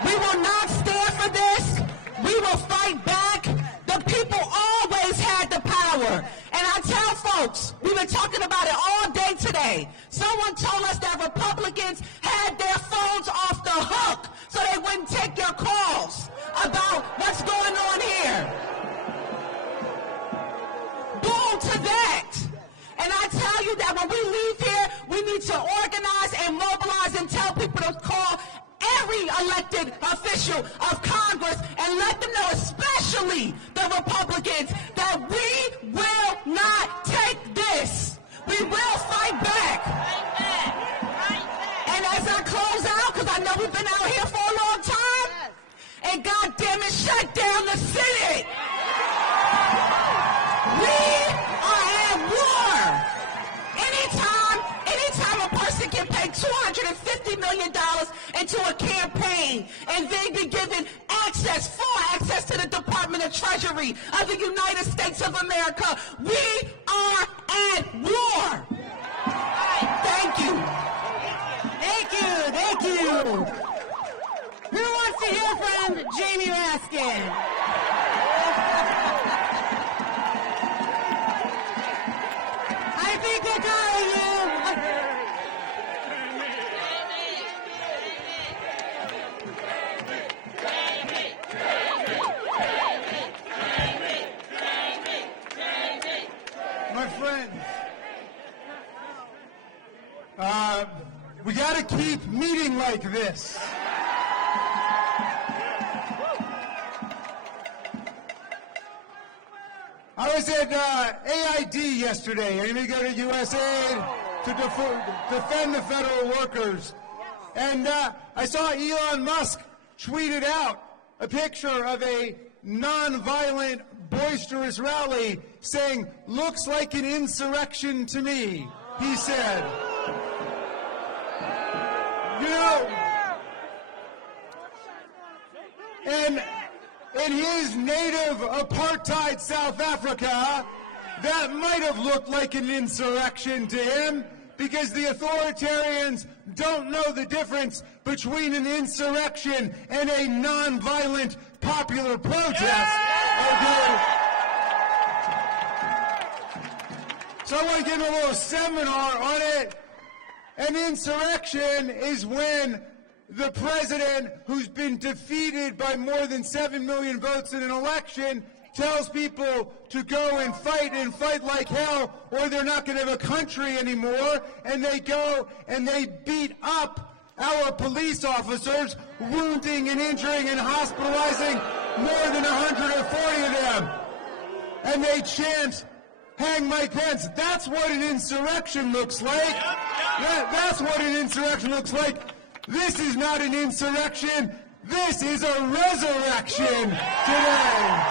We will not stand for this. We will fight back. The people always had the power. And I tell folks, we've been talking about it all day today. Someone told us that Republicans had their phones off the hook so they wouldn't take your calls about what's going on here. Boom to that. And I tell you that when we leave here, we need to organize and mobilize and tell people to call every elected official of Congress and let them know, especially the Republicans, that we will not take this. We will fight back. And as I close out, because I know we've been out here for a long time, and goddamn it, shut down the Senate. We are at war. Anytime a person can pay $250 million into a campaign and then be given full access to the Department of Treasury of the United States of America, we are at war. Thank you. Thank you. Thank you. Who wants to hear from Jamie Raskin? I think they're calling you. My friends, we got to keep meeting like this. I was at AID yesterday. Anybody go to USAID to defend the federal workers? And I saw Elon Musk tweeted out a picture of a nonviolent, boisterous rally saying, "Looks like an insurrection to me," he said. You know, and in his native apartheid South Africa, that might have looked like an insurrection to him, because the authoritarians don't know the difference between an insurrection and a nonviolent popular protest. Okay. So I want to give him a little seminar on it. An insurrection is when the president, who's been defeated by more than 7 million votes in an election, tells people to go and fight like hell, or they're not going to have a country anymore, and they go and they beat up our police officers, wounding and injuring and hospitalizing more than 140 of them. And they chant, "Hang Mike Pence." That's what an insurrection looks like. That's what an insurrection looks like. This is not an insurrection. This is a resurrection today.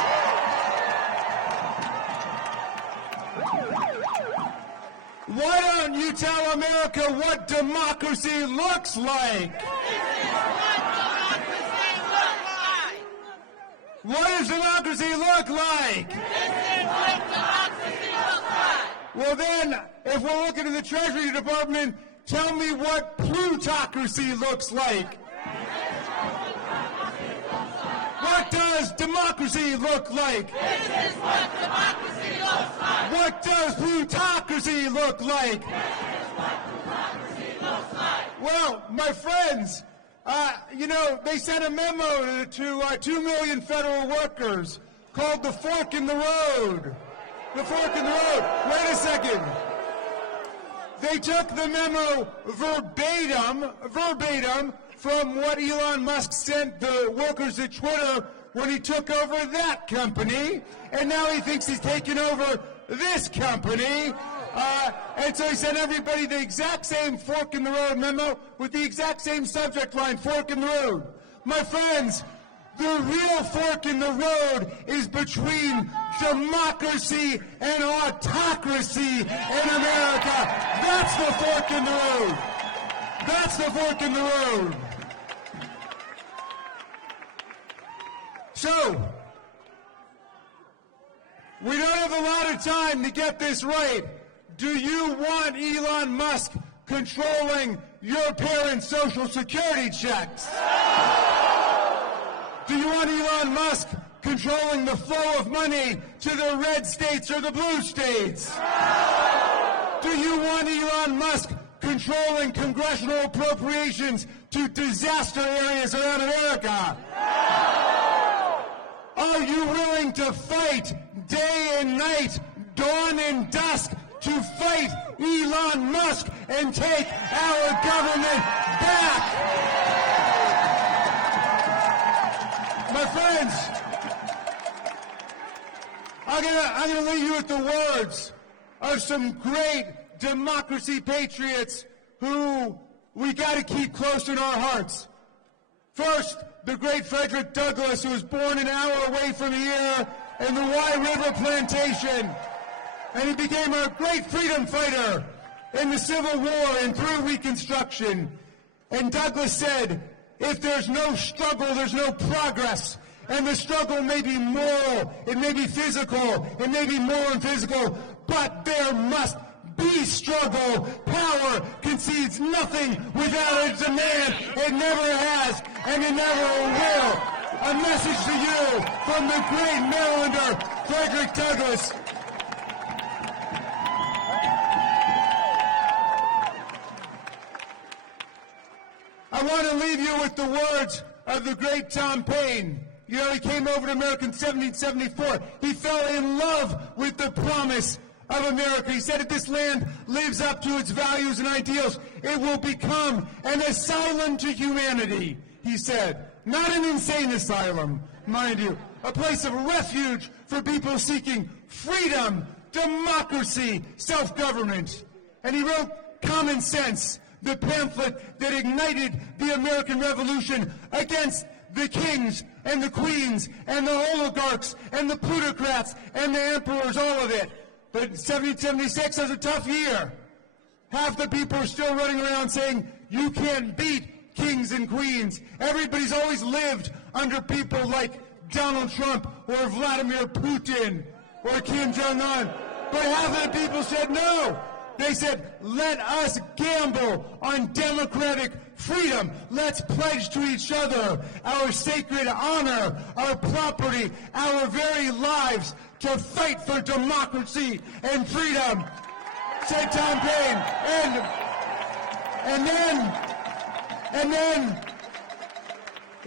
Why don't you tell America what democracy looks like? What does democracy look like? Well then, if we're looking at the Treasury Department, tell me what plutocracy looks like. What does democracy look like? This is what democracy looks like. What does plutocracy look like? This is what democracy looks like. Well, my friends, they sent a memo to 2 million federal workers called the Fork in the Road. The Fork in the Road. Wait a second. They took the memo verbatim from what Elon Musk sent the workers at Twitter when he took over that company, and now he thinks he's taken over this company. And so he sent everybody the exact same Fork in the Road memo with the exact same subject line, Fork in the Road. My friends, the real fork in the road is between democracy and autocracy in America. That's the fork in the road. That's the fork in the road. So, we don't have a lot of time to get this right. Do you want Elon Musk controlling your parents' Social Security checks? Do you want Elon Musk controlling the flow of money to the red states or the blue states? Do you want Elon Musk controlling congressional appropriations to disaster areas around America? Are you willing to fight day and night, dawn and dusk, to fight Elon Musk and take our government back? My friends, I'm gonna leave you with the words of some great democracy patriots who we gotta keep close in our hearts. First, the great Frederick Douglass, who was born an hour away from here in the Wye River Plantation. And he became a great freedom fighter in the Civil War and through Reconstruction. And Douglass said, if there's no struggle, there's no progress. And the struggle may be moral, it may be physical, it may be moral and physical, but there must be struggle. Power concedes nothing without a demand. It never has, and it never will. A message to you from the great Marylander, Frederick Douglass. I want to leave you with the words of the great Tom Paine. You know, he came over to America in 1774. He fell in love with the promise of America. He said, if this land lives up to its values and ideals, it will become an asylum to humanity, he said. Not an insane asylum, mind you. A place of refuge for people seeking freedom, democracy, self-government. And he wrote Common Sense, the pamphlet that ignited the American Revolution against the kings and the queens and the oligarchs and the plutocrats and the emperors, all of it. But 1776 was a tough year. Half the people are still running around saying, you can't beat kings and queens. Everybody's always lived under people like Donald Trump or Vladimir Putin or Kim Jong-un. But half of the people said no. They said, let us gamble on democratic freedom. Let's pledge to each other our sacred honor, our property, our very lives to fight for democracy and freedom, said Tom Paine. And then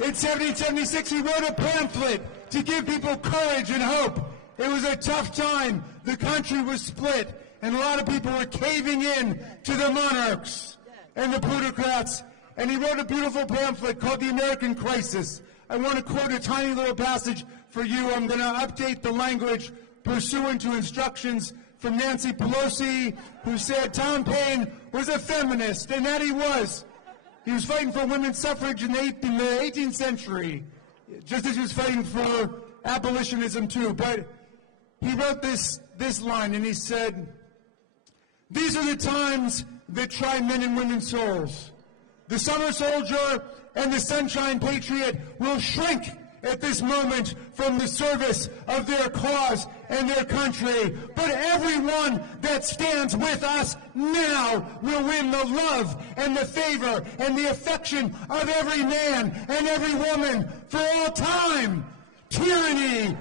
In 1776, he wrote a pamphlet to give people courage and hope. It was a tough time. The country was split, and a lot of people were caving in to the monarchs and the plutocrats. And he wrote a beautiful pamphlet called The American Crisis. I want to quote a tiny little passage for you. I'm going to update the language pursuant to instructions from Nancy Pelosi, who said Tom Paine was a feminist, and that he was. He was fighting for women's suffrage in the 18th century, just as he was fighting for abolitionism too. But he wrote this line, and he said, "These are the times that try men and women's souls. The summer soldier and the sunshine patriot will shrink at this moment from the service of their cause and their country. But everyone that stands with us now will win the love and the favor and the affection of every man and every woman for all time. Tyranny,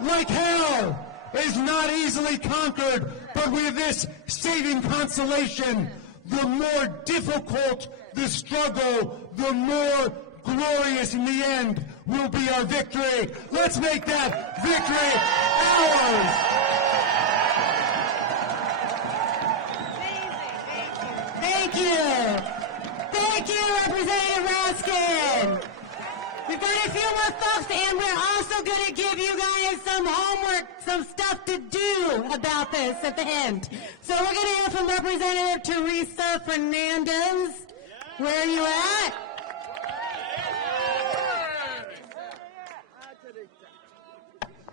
like hell, is not easily conquered, but with this saving consolation, the more difficult the struggle, the more glorious in the end will be our victory. Let's make that victory ours." Thank you. Thank you, Representative Raskin. We've got a few more folks, and we're also going to give you guys some homework, some stuff to do about this at the end. So we're going to hear from Representative Teresa Fernandez. Where are you at?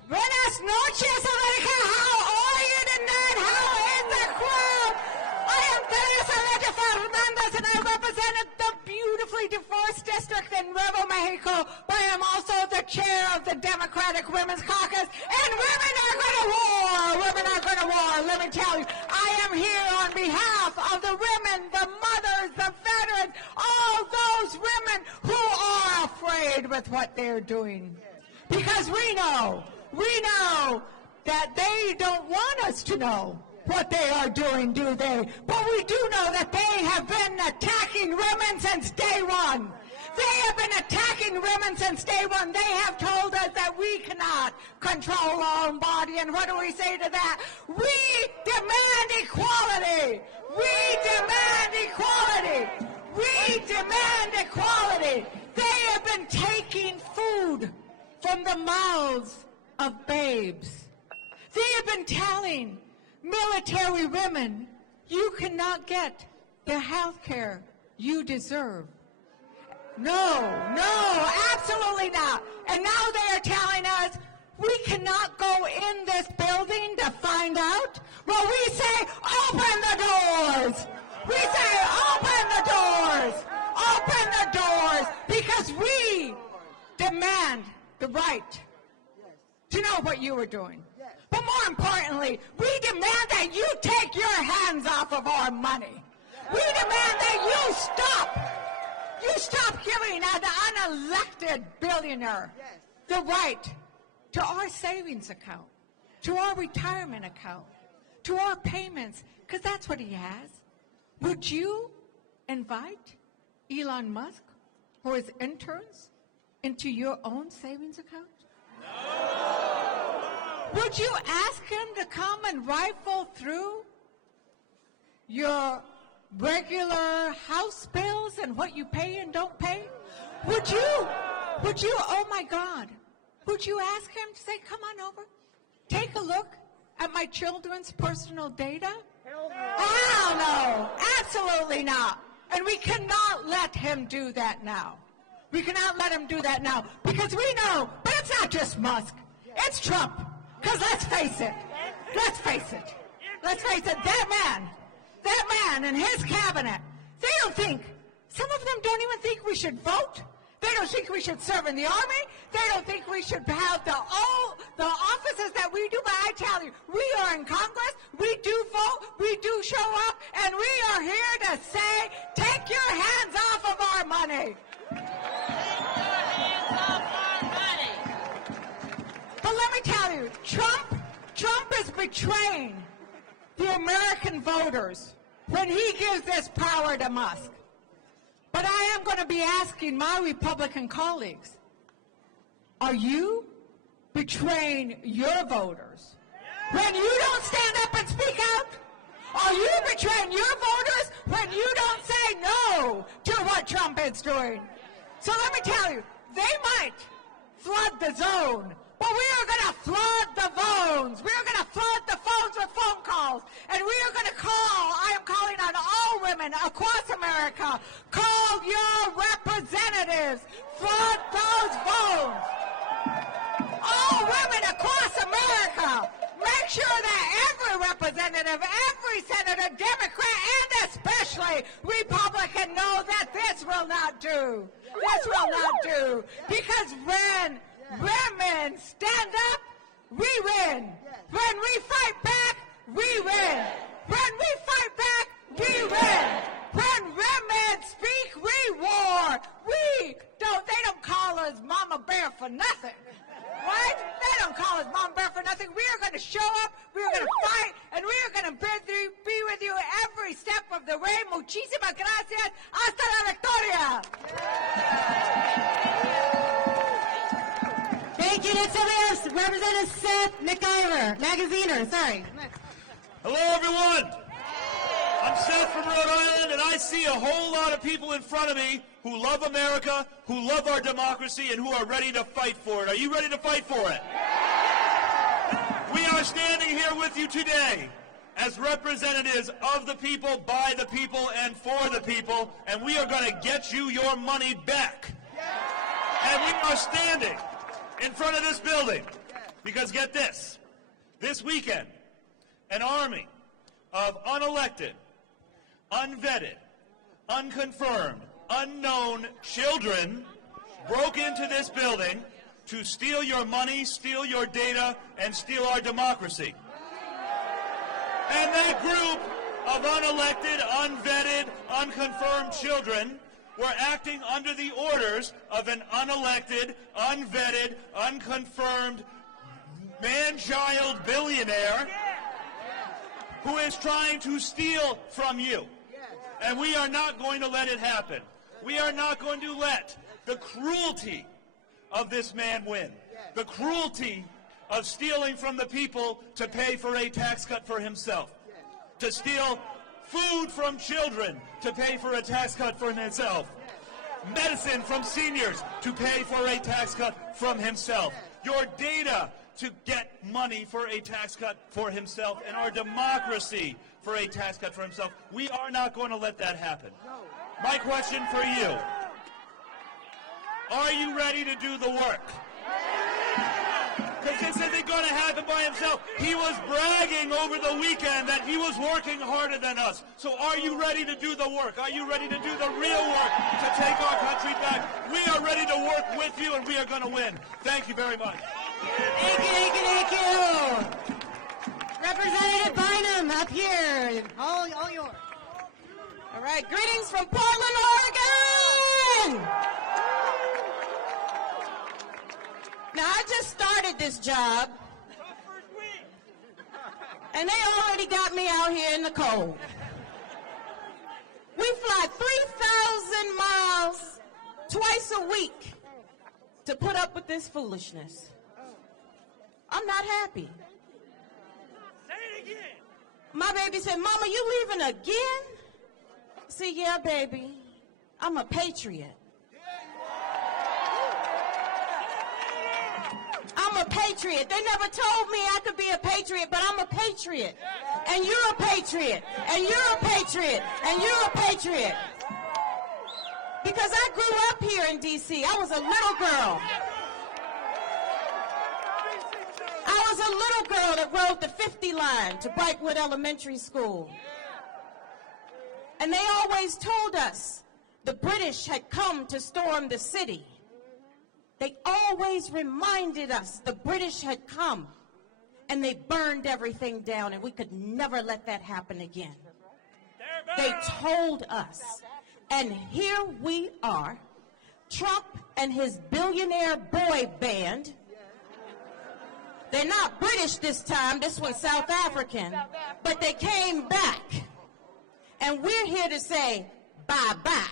Buenas noches, America. How are you tonight? How is the crowd? I am Teresa Fernandez, and I represent the beautifully diverse district in Nuevo Mexico. But I am also the chair of the Democratic Women's Caucus. And women are going to war. Women are going to war. Let me tell you, I am here on behalf of the women, the mothers, the veterans, all those women who are afraid with what they're doing. Because we know that they don't want us to know what they are doing, do they? But we do know that they have been attacking women since day one. They have been attacking women since day one. They have told us that we cannot control our own body. And what do we say to that? We demand equality. We demand equality. We demand equality. They have been taking food from the mouths of babes. They have been telling military women, you cannot get the health care you deserve. No, absolutely not. And now they are telling us we cannot go in this building to find out. Well, we say, open the doors. We say, open the doors. Open the doors. Because we demand the right to know what you are doing. But more importantly, we demand that you take your hands off of our money. We demand that you stop giving an unelected billionaire the right to our savings account, to our retirement account, to our payments, because that's what he has. Would you invite Elon Musk or his interns into your own savings account? No! Would you ask him to come and rifle through your regular house bills and what you pay and don't pay? Would you, oh my God, would you ask him to say, come on over, take a look at my children's personal data? Hell no, absolutely not. And we cannot let him do that now. We cannot let him do that now because we know, but it's not just Musk, it's Trump. Because let's face it, that man and his cabinet, they don't think, some of them don't even think we should vote. They don't think we should serve in the army. They don't think we should have the offices that we do. But I tell you, we are in Congress, we do vote, we do show up, and we are here to say, take your hands off of our money. But let me tell you, Trump is betraying the American voters when he gives this power to Musk. But I am going to be asking my Republican colleagues, are you betraying your voters? When you don't stand up and speak out? Are you betraying your voters when you don't say no to what Trump is doing? So let me tell you, they might flood the zone, but we are going to flood the phones. We are going to flood the phones with phone calls. And we are going to I am calling on all women across America, call your representatives. Flood those phones. All women across America, make sure that every representative, every senator, Democrat, and especially Republican know that this will not do. This will not do. Because when women stand up, we win. When we fight back, we win. When we fight back, we win. When women speak, we war. They don't call us Mama Bear for nothing. Right? They don't call us Mama Bear for nothing. We are going to show up, we are going to fight, and we are going to be with you every step of the way. Muchísimas gracias. Hasta la victoria. Thank you. Next up we have Representative Seth McIver, Magaziner. Sorry. Hello, everyone. I'm Seth from Rhode Island, and I see a whole lot of people in front of me who love America, who love our democracy, and who are ready to fight for it. Are you ready to fight for it? We are standing here with you today as representatives of the people, by the people, and for the people, and we are going to get you your money back. And we are standing in front of this building because, get this, this weekend, an army of unelected, unvetted, unconfirmed, unknown children broke into this building to steal your money, steal your data, and steal our democracy. And that group of unelected, unvetted, unconfirmed children were acting under the orders of an unelected, unvetted, unconfirmed, man-child billionaire who is trying to steal from you. And we are not going to let it happen. We are not going to let the cruelty of this man win. The cruelty of stealing from the people to pay for a tax cut for himself. To steal food from children to pay for a tax cut for himself. Medicine from seniors to pay for a tax cut from himself. Your data to get money for a tax cut for himself, and our democracy for a tax cut for himself. We are not going to let that happen. My question for you, are you ready to do the work? Because this isn't going to happen by himself. He was bragging over the weekend that he was working harder than us. So are you ready to do the work? Are you ready to do the real work to take our country back? We are ready to work with you, and we are going to win. Thank you very much. Thank you, thank you, thank you. Representative Bynum, up here. All yours. All right, greetings from Portland, Oregon. Now, I just started this job, and they already got me out here in the cold. We fly 3,000 miles twice a week to put up with this foolishness. I'm not happy. Say it again. My baby said, Mama, you leaving again? I said, yeah, baby. I'm a patriot. I'm a patriot. They never told me I could be a patriot, but I'm a patriot. And you're a patriot. And you're a patriot. And you're a patriot. Because I grew up here in D.C. I was a little girl. I was a little girl that rode the 50 line to Brightwood Elementary School. And they always told us the British had come to storm the city. They always reminded us the British had come, and they burned everything down, and we could never let that happen again. They told us, and here we are, Trump and his billionaire boy band. They're not British this time, this one's South African, but they came back, and we're here to say bye-bye.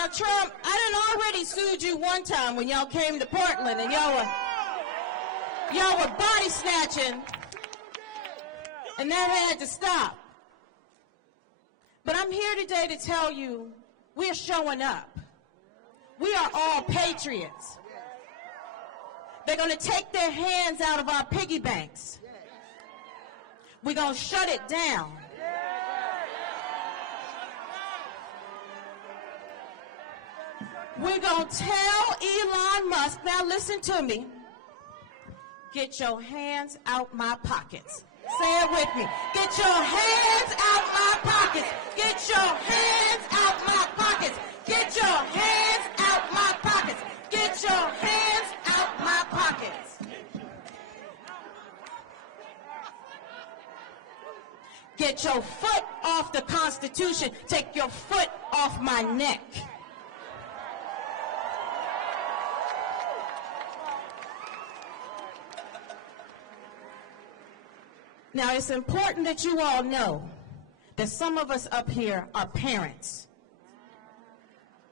Now, Trump, I done already sued you one time when y'all came to Portland and y'all were body snatching, and that had to stop. But I'm here today to tell you we're showing up. We are all patriots. They're going to take their hands out of our piggy banks. We're going to shut it down. We're going to tell Elon Musk, now listen to me, get your hands out my pockets. Say it with me. Get your hands out my pockets. Get your hands out my pockets. Get your hands out my pockets. Get your hands out my pockets. Get your foot off the Constitution. Take your foot off my neck. Now, it's important that you all know that some of us up here are parents.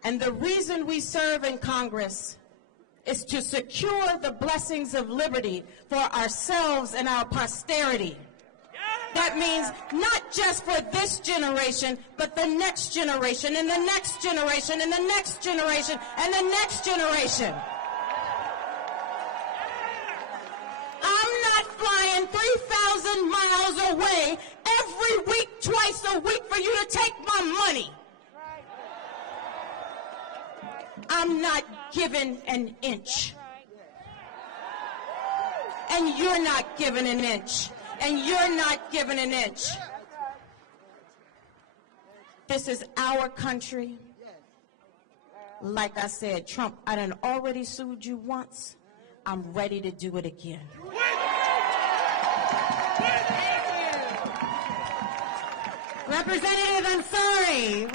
And the reason we serve in Congress is to secure the blessings of liberty for ourselves and our posterity. That means not just for this generation, but the next generation, and the next generation, and the next generation, and the next generation. I'm not flying 3,000 miles away every week, twice a week for you to take my money. I'm not giving an inch. And you're not giving an inch. And you're not giving an inch. This is our country. Like I said, Trump, I done already sued you once. I'm ready to do it again. Representative Ansari.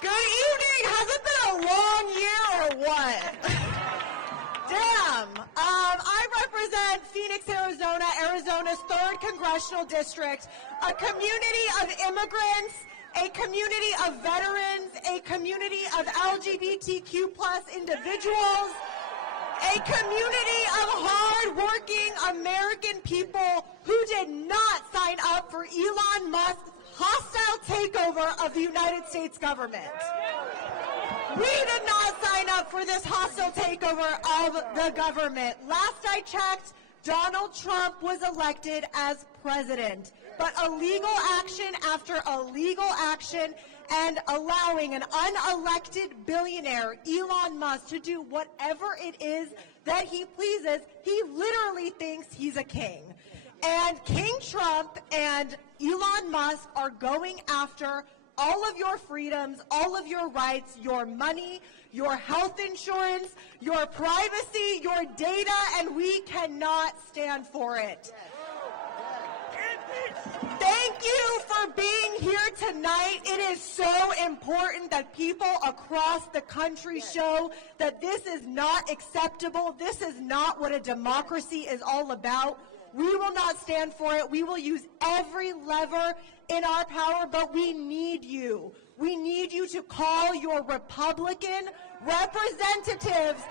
Good evening. Has it been a long year or what? Damn. I represent Phoenix, Arizona, Arizona's 3rd Congressional District, a community of immigrants, a community of veterans, a community of LGBTQ+ individuals, a community of hard-working American people who did not sign up for Elon Musk's hostile takeover of the United States government. We did not sign up for this hostile takeover of the government. Last I checked, Donald Trump was elected as president. But illegal action after illegal action and allowing an unelected billionaire, Elon Musk, to do whatever it is that he pleases, he literally thinks he's a king. And King Trump and Elon Musk are going after all of your freedoms, all of your rights, your money, your health insurance, your privacy, your data, and we cannot stand for it. Thank you for being here tonight. It is so important that people across the country show that this is not acceptable. This is not what a democracy is all about. We will not stand for it. We will use every lever in our power, but we need you. We need you to call your Republican representatives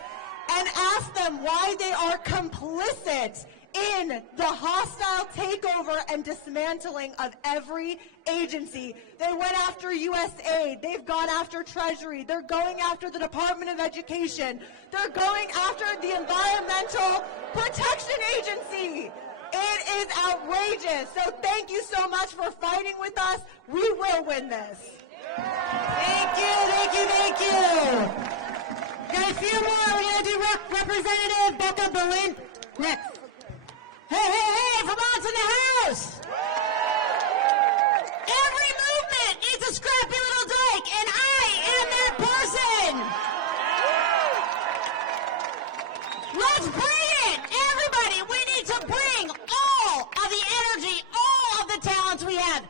and ask them why they are complicit in the hostile takeover and dismantling of every agency. They went after USAID. They've gone after Treasury. They're going after the Department of Education. They're going after the Environmental Protection Agency. It is outrageous. So thank you so much for fighting with us. We will win this. Thank you, thank you, thank you. Got a few more. We're going to do Representative Becca Berlin next. Hey, from on to the House. Every movement needs a scrappy little dyke, and I am that person. Let's bring it. Everybody, we need to bring all of the energy, all of the talents we have.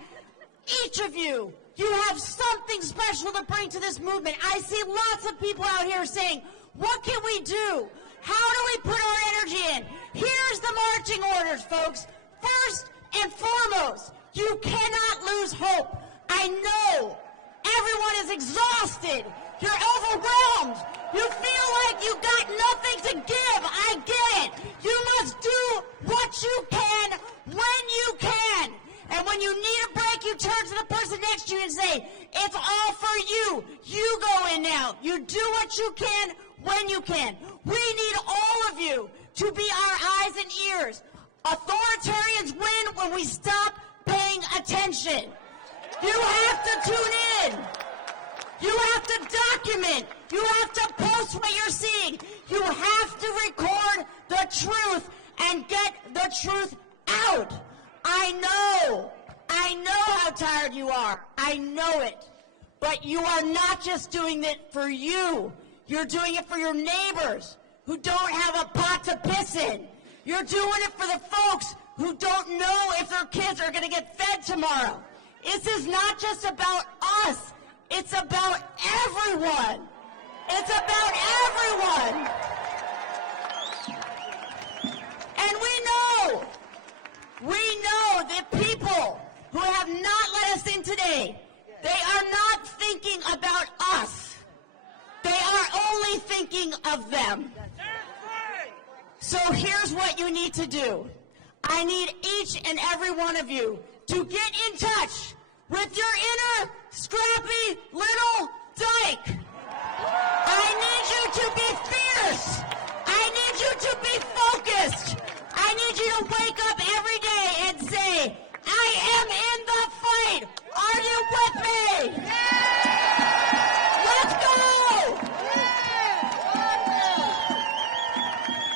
Each of you, you have something special to bring to this movement. I see lots of people out here saying, what can we do? How do we put our energy in? Here's the marching orders, folks. First and foremost, you cannot lose hope. I know Everyone is exhausted. You're overwhelmed. You feel like you got nothing to give. I get it. You must do what you can when you can. And when you need a break, you turn to the person next to you and say, it's all for you. You go in now. You do what you can when you can. We need all of you to be our eyes and ears. Authoritarians win when we stop paying attention. You have to tune in. You have to document. You have to post what you're seeing. You have to record the truth and get the truth out. I know how tired you are. I know it. But you are not just doing it for you. You're doing it for your neighbors who don't have a pot to piss in. You're doing it for the folks who don't know if their kids are going to get fed tomorrow. This is not just about us. It's about everyone. It's about everyone. And we know that people who have not let us in today, they are not thinking about us. They are only thinking of them. So here's what you need to do. I need each and every one of you to get in touch with your inner scrappy little dyke. I need you to be fierce. I need you to be focused. I need you to wake up every day and say, I am in the fight. Are you with me? Let's go!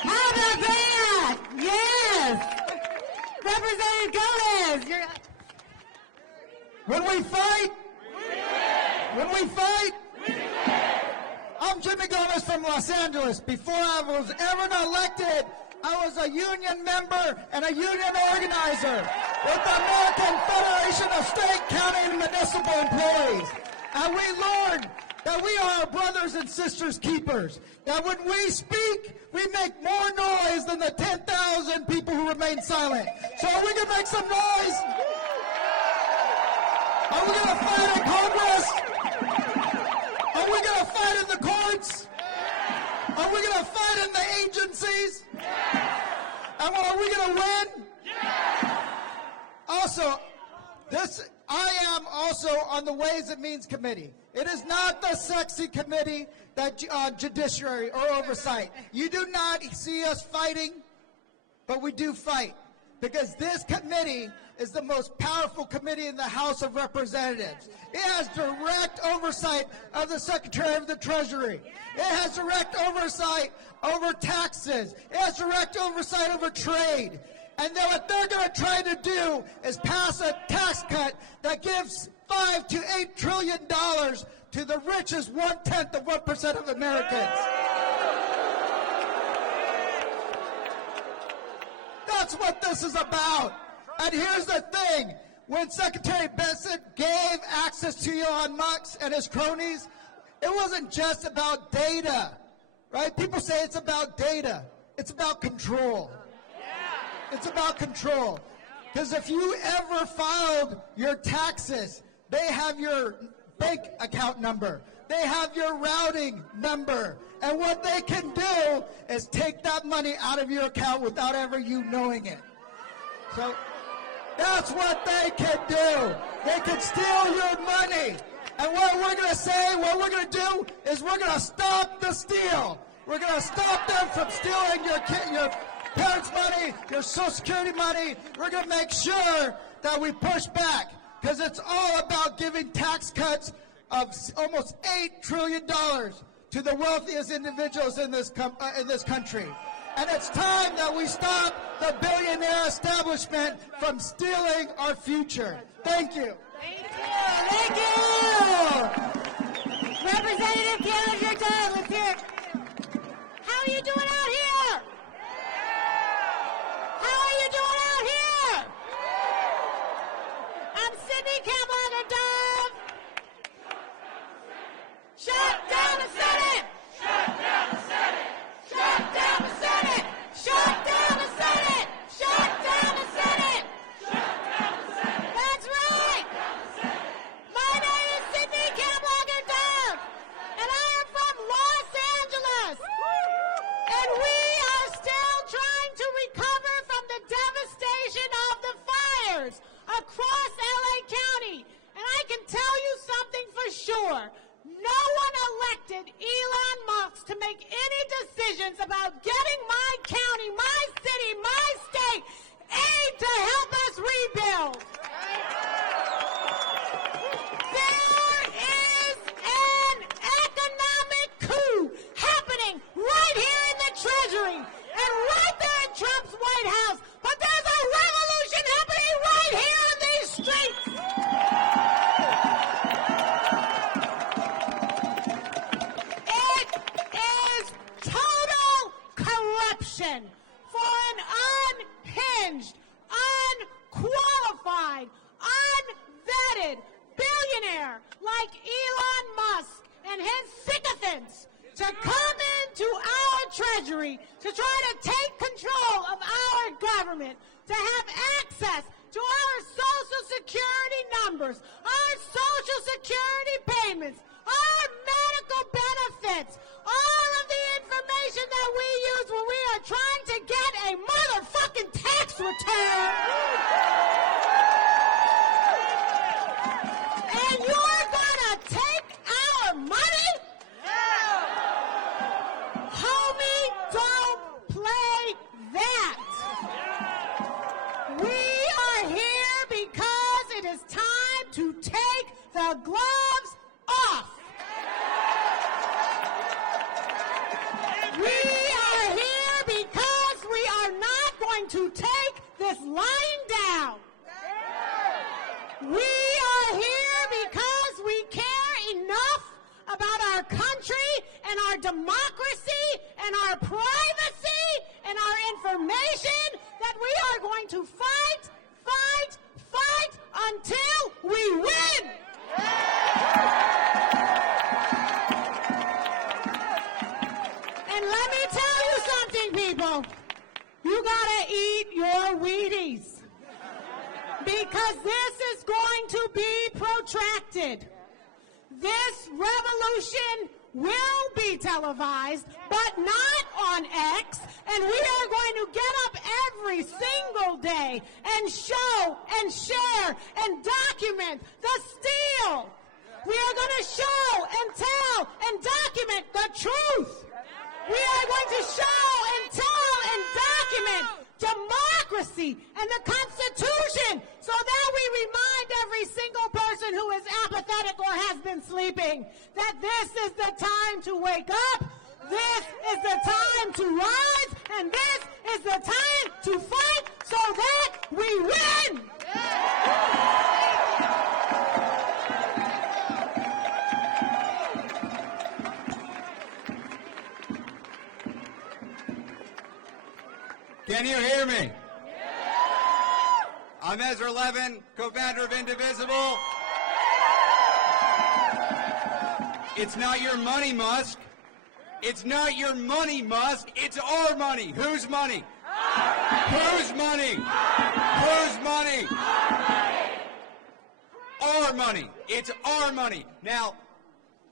How about that? Yes! Representative Gomez! When we fight, I'm Jimmy Gomez from Los Angeles. Before I was ever elected, I was a union member and a union organizer with the American Federation of State, County, and Municipal Employees. And we learned that we are our brothers and sisters keepers. That when we speak, we make more noise than the 10,000 people who remain silent. So are we going to make some noise? Are we going to fight in Congress? Are we going to fight in the courts? Are we going to fight in the agencies? And are we going to win? Also, I am also on the Ways and Means Committee. It is not the sexy committee that judiciary or oversight. You do not see us fighting, but we do fight. Because this committee is the most powerful committee in the House of Representatives. It has direct oversight of the Secretary of the Treasury. It has direct oversight over taxes. It has direct oversight over trade. And then what they're going to try to do is pass a tax cut that gives $5 to $8 trillion to the richest 1/10 of 1% of Americans. That's what this is about. And here's the thing. When Secretary Benson gave access to Elon Musk and his cronies, it wasn't just about data, right? People say it's about data. It's about control. It's about control. Because if you ever filed your taxes, they have your bank account number. They have your routing number. And what they can do is take that money out of your account without ever you knowing it. So that's what they can do. They can steal your money. And what we're going to say, what we're going to do is we're going to stop the steal. We're going to stop them from stealing your parents' money, your Social Security money. We're going to make sure that we push back, because it's all about giving tax cuts of almost $8 trillion to the wealthiest individuals in this country. And it's time that we stop the billionaire establishment from stealing our future. Thank you. Thank you. Representative Taylor, your time. Let's hear it. How are you doing out here? How are you doing out here? I'm Sydney Campbell and Dove. Shut down the Senate. Shut down the Senate. Shut down the Senate. Shut down the Senate. Shut down the Senate. Shut down the Senate. That's right. My name is Sydney Campbell. resolutions about getting my county, my city, my state aid to help us rebuild. There is an economic coup happening right here in the Treasury and right there in Trump's White House. But there's a revolution happening right here in these streets. It is total corruption for an unhinged, unqualified, unvetted billionaire like Elon Musk and his sycophants to come into our Treasury to try to take control of our government, to have access to our Social Security numbers, our Social Security payments, our medical benefits, all of the information that we use when we are trying to get a motherfucking tax return. And you're gonna take our money? Homie, don't play that. We are here because it is time to take the gloves off. We are here because we are not going to take this lying down. We are here because we care enough about our country and our democracy and our privacy and our information that we are going to fight, fight, fight until we win. And let me tell you something, people. You gotta eat your Wheaties. Because this is going to be protracted. This revolution will be televised, but not on X, and we are going to get up every single day and show and share and document the steal. We are going to show and tell and document the truth. We are going to show and tell and document democracy and the Constitution so that we remind every single person who is apathetic or has been sleeping that this is the time to wake up, this is the time to rise, and this is the time to fight so that we win. Can you hear me? I'm Ezra Levin, co-founder of Indivisible. It's not your money, Musk. It's not your money, Musk. It's our money. Whose money? Whose money? Whose money? Our money. It's our money. Now,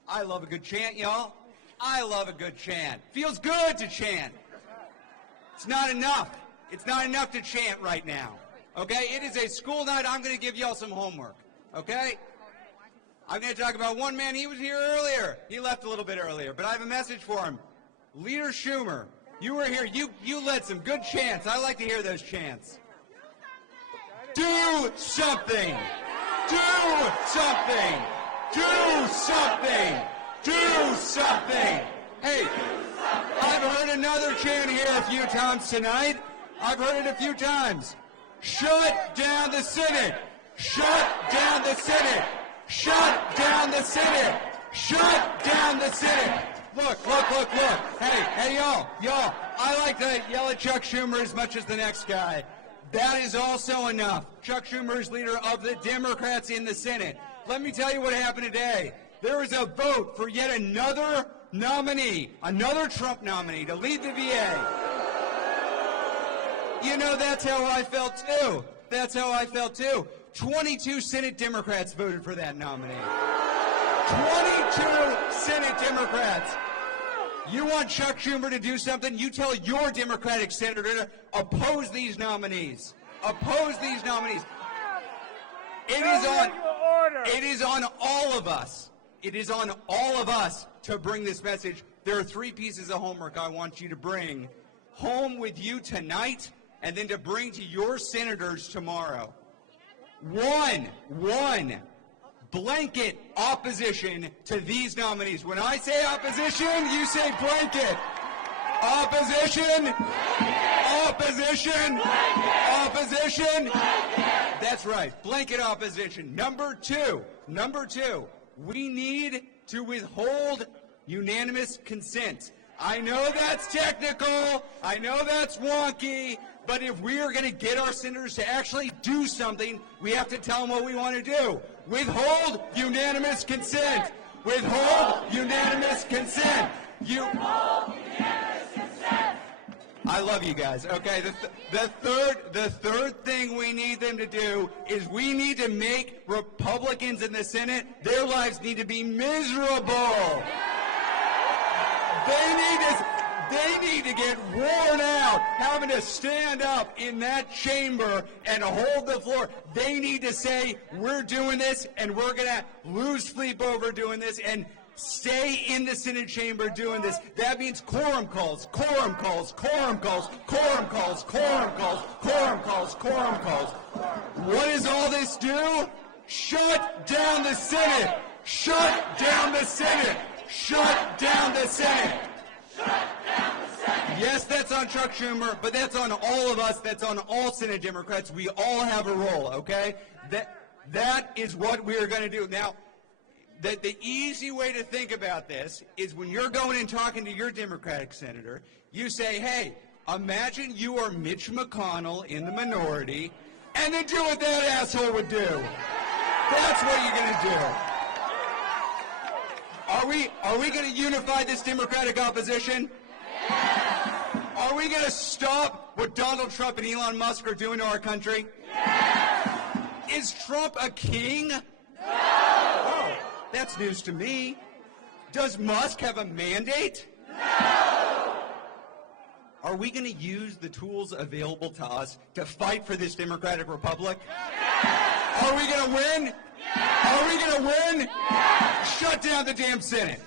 I love a good chant, y'all. I love a good chant. Feels good to chant. It's not enough. It's not enough to chant right now. Okay? It is a school night. I'm going to give y'all some homework. Okay? I'm going to talk about one man. He was here earlier. He left a little bit earlier, but I have a message for him. Leader Schumer, you were here. You led some good chants. I like to hear those chants. Do something. Do something. Do something. Do something. Hey, I've heard another chant here a few times tonight. I've heard it a few times. Shut down the Senate. Shut down the Senate. Shut down the Senate. Shut down the Senate. Look. Hey, y'all. I like to yell at Chuck Schumer as much as the next guy. That is also enough. Chuck Schumer is leader of the Democrats in the Senate. Let me tell you what happened today. There was a vote for yet another nominee, another Trump nominee to lead the VA. You know, that's how I felt too. That's how I felt too. 22 Senate Democrats voted for that nominee. 22 Senate Democrats. You want Chuck Schumer to do something? You tell your Democratic senator to oppose these nominees. Oppose these nominees. It is on all of us. It is on all of us to bring this message there are 3 pieces of homework I want you to bring home with you tonight and then to bring to your senators tomorrow. One, blanket opposition to these nominees. When I say opposition, you say blanket. Opposition. Opposition. Opposition. That's right. Blanket opposition. Number two, we need to withhold unanimous consent. I know that's technical. I know that's wonky. But if we are going to get our senators to actually do something, we have to tell them what we want to do. Withhold unanimous consent. Withhold unanimous consent. I love you guys. Okay, the third thing we need them to do is we need to make Republicans in the Senate, their lives need to be miserable. They need to get worn out having to stand up in that chamber and hold the floor. They need to say, we're doing this and we're going to lose sleep over doing this and stay in the Senate chamber doing this. That means quorum calls, quorum calls, quorum calls, quorum calls, quorum calls, quorum calls, quorum calls. What does all this do? Shut down the Senate. Shut down the Senate. Shut down the Senate. Yes, that's on Chuck Schumer, but that's on all of us. That's on all Senate Democrats. We all have a role, okay? That is what we are going to do. Now, the easy way to think about this is when you're going and talking to your Democratic senator, you say, hey, imagine you are Mitch McConnell in the minority, and then do what that asshole would do. That's what you're going to do. Are we going to unify this Democratic opposition? Yes. Are we going to stop what Donald Trump and Elon Musk are doing to our country? Yes. Is Trump a king? No. Oh, that's news to me. Does Musk have a mandate? No. Are we going to use the tools available to us to fight for this democratic republic? Yes. Are we going to win? Yes. Are we going to win? Yes. Shut down the damn Senate.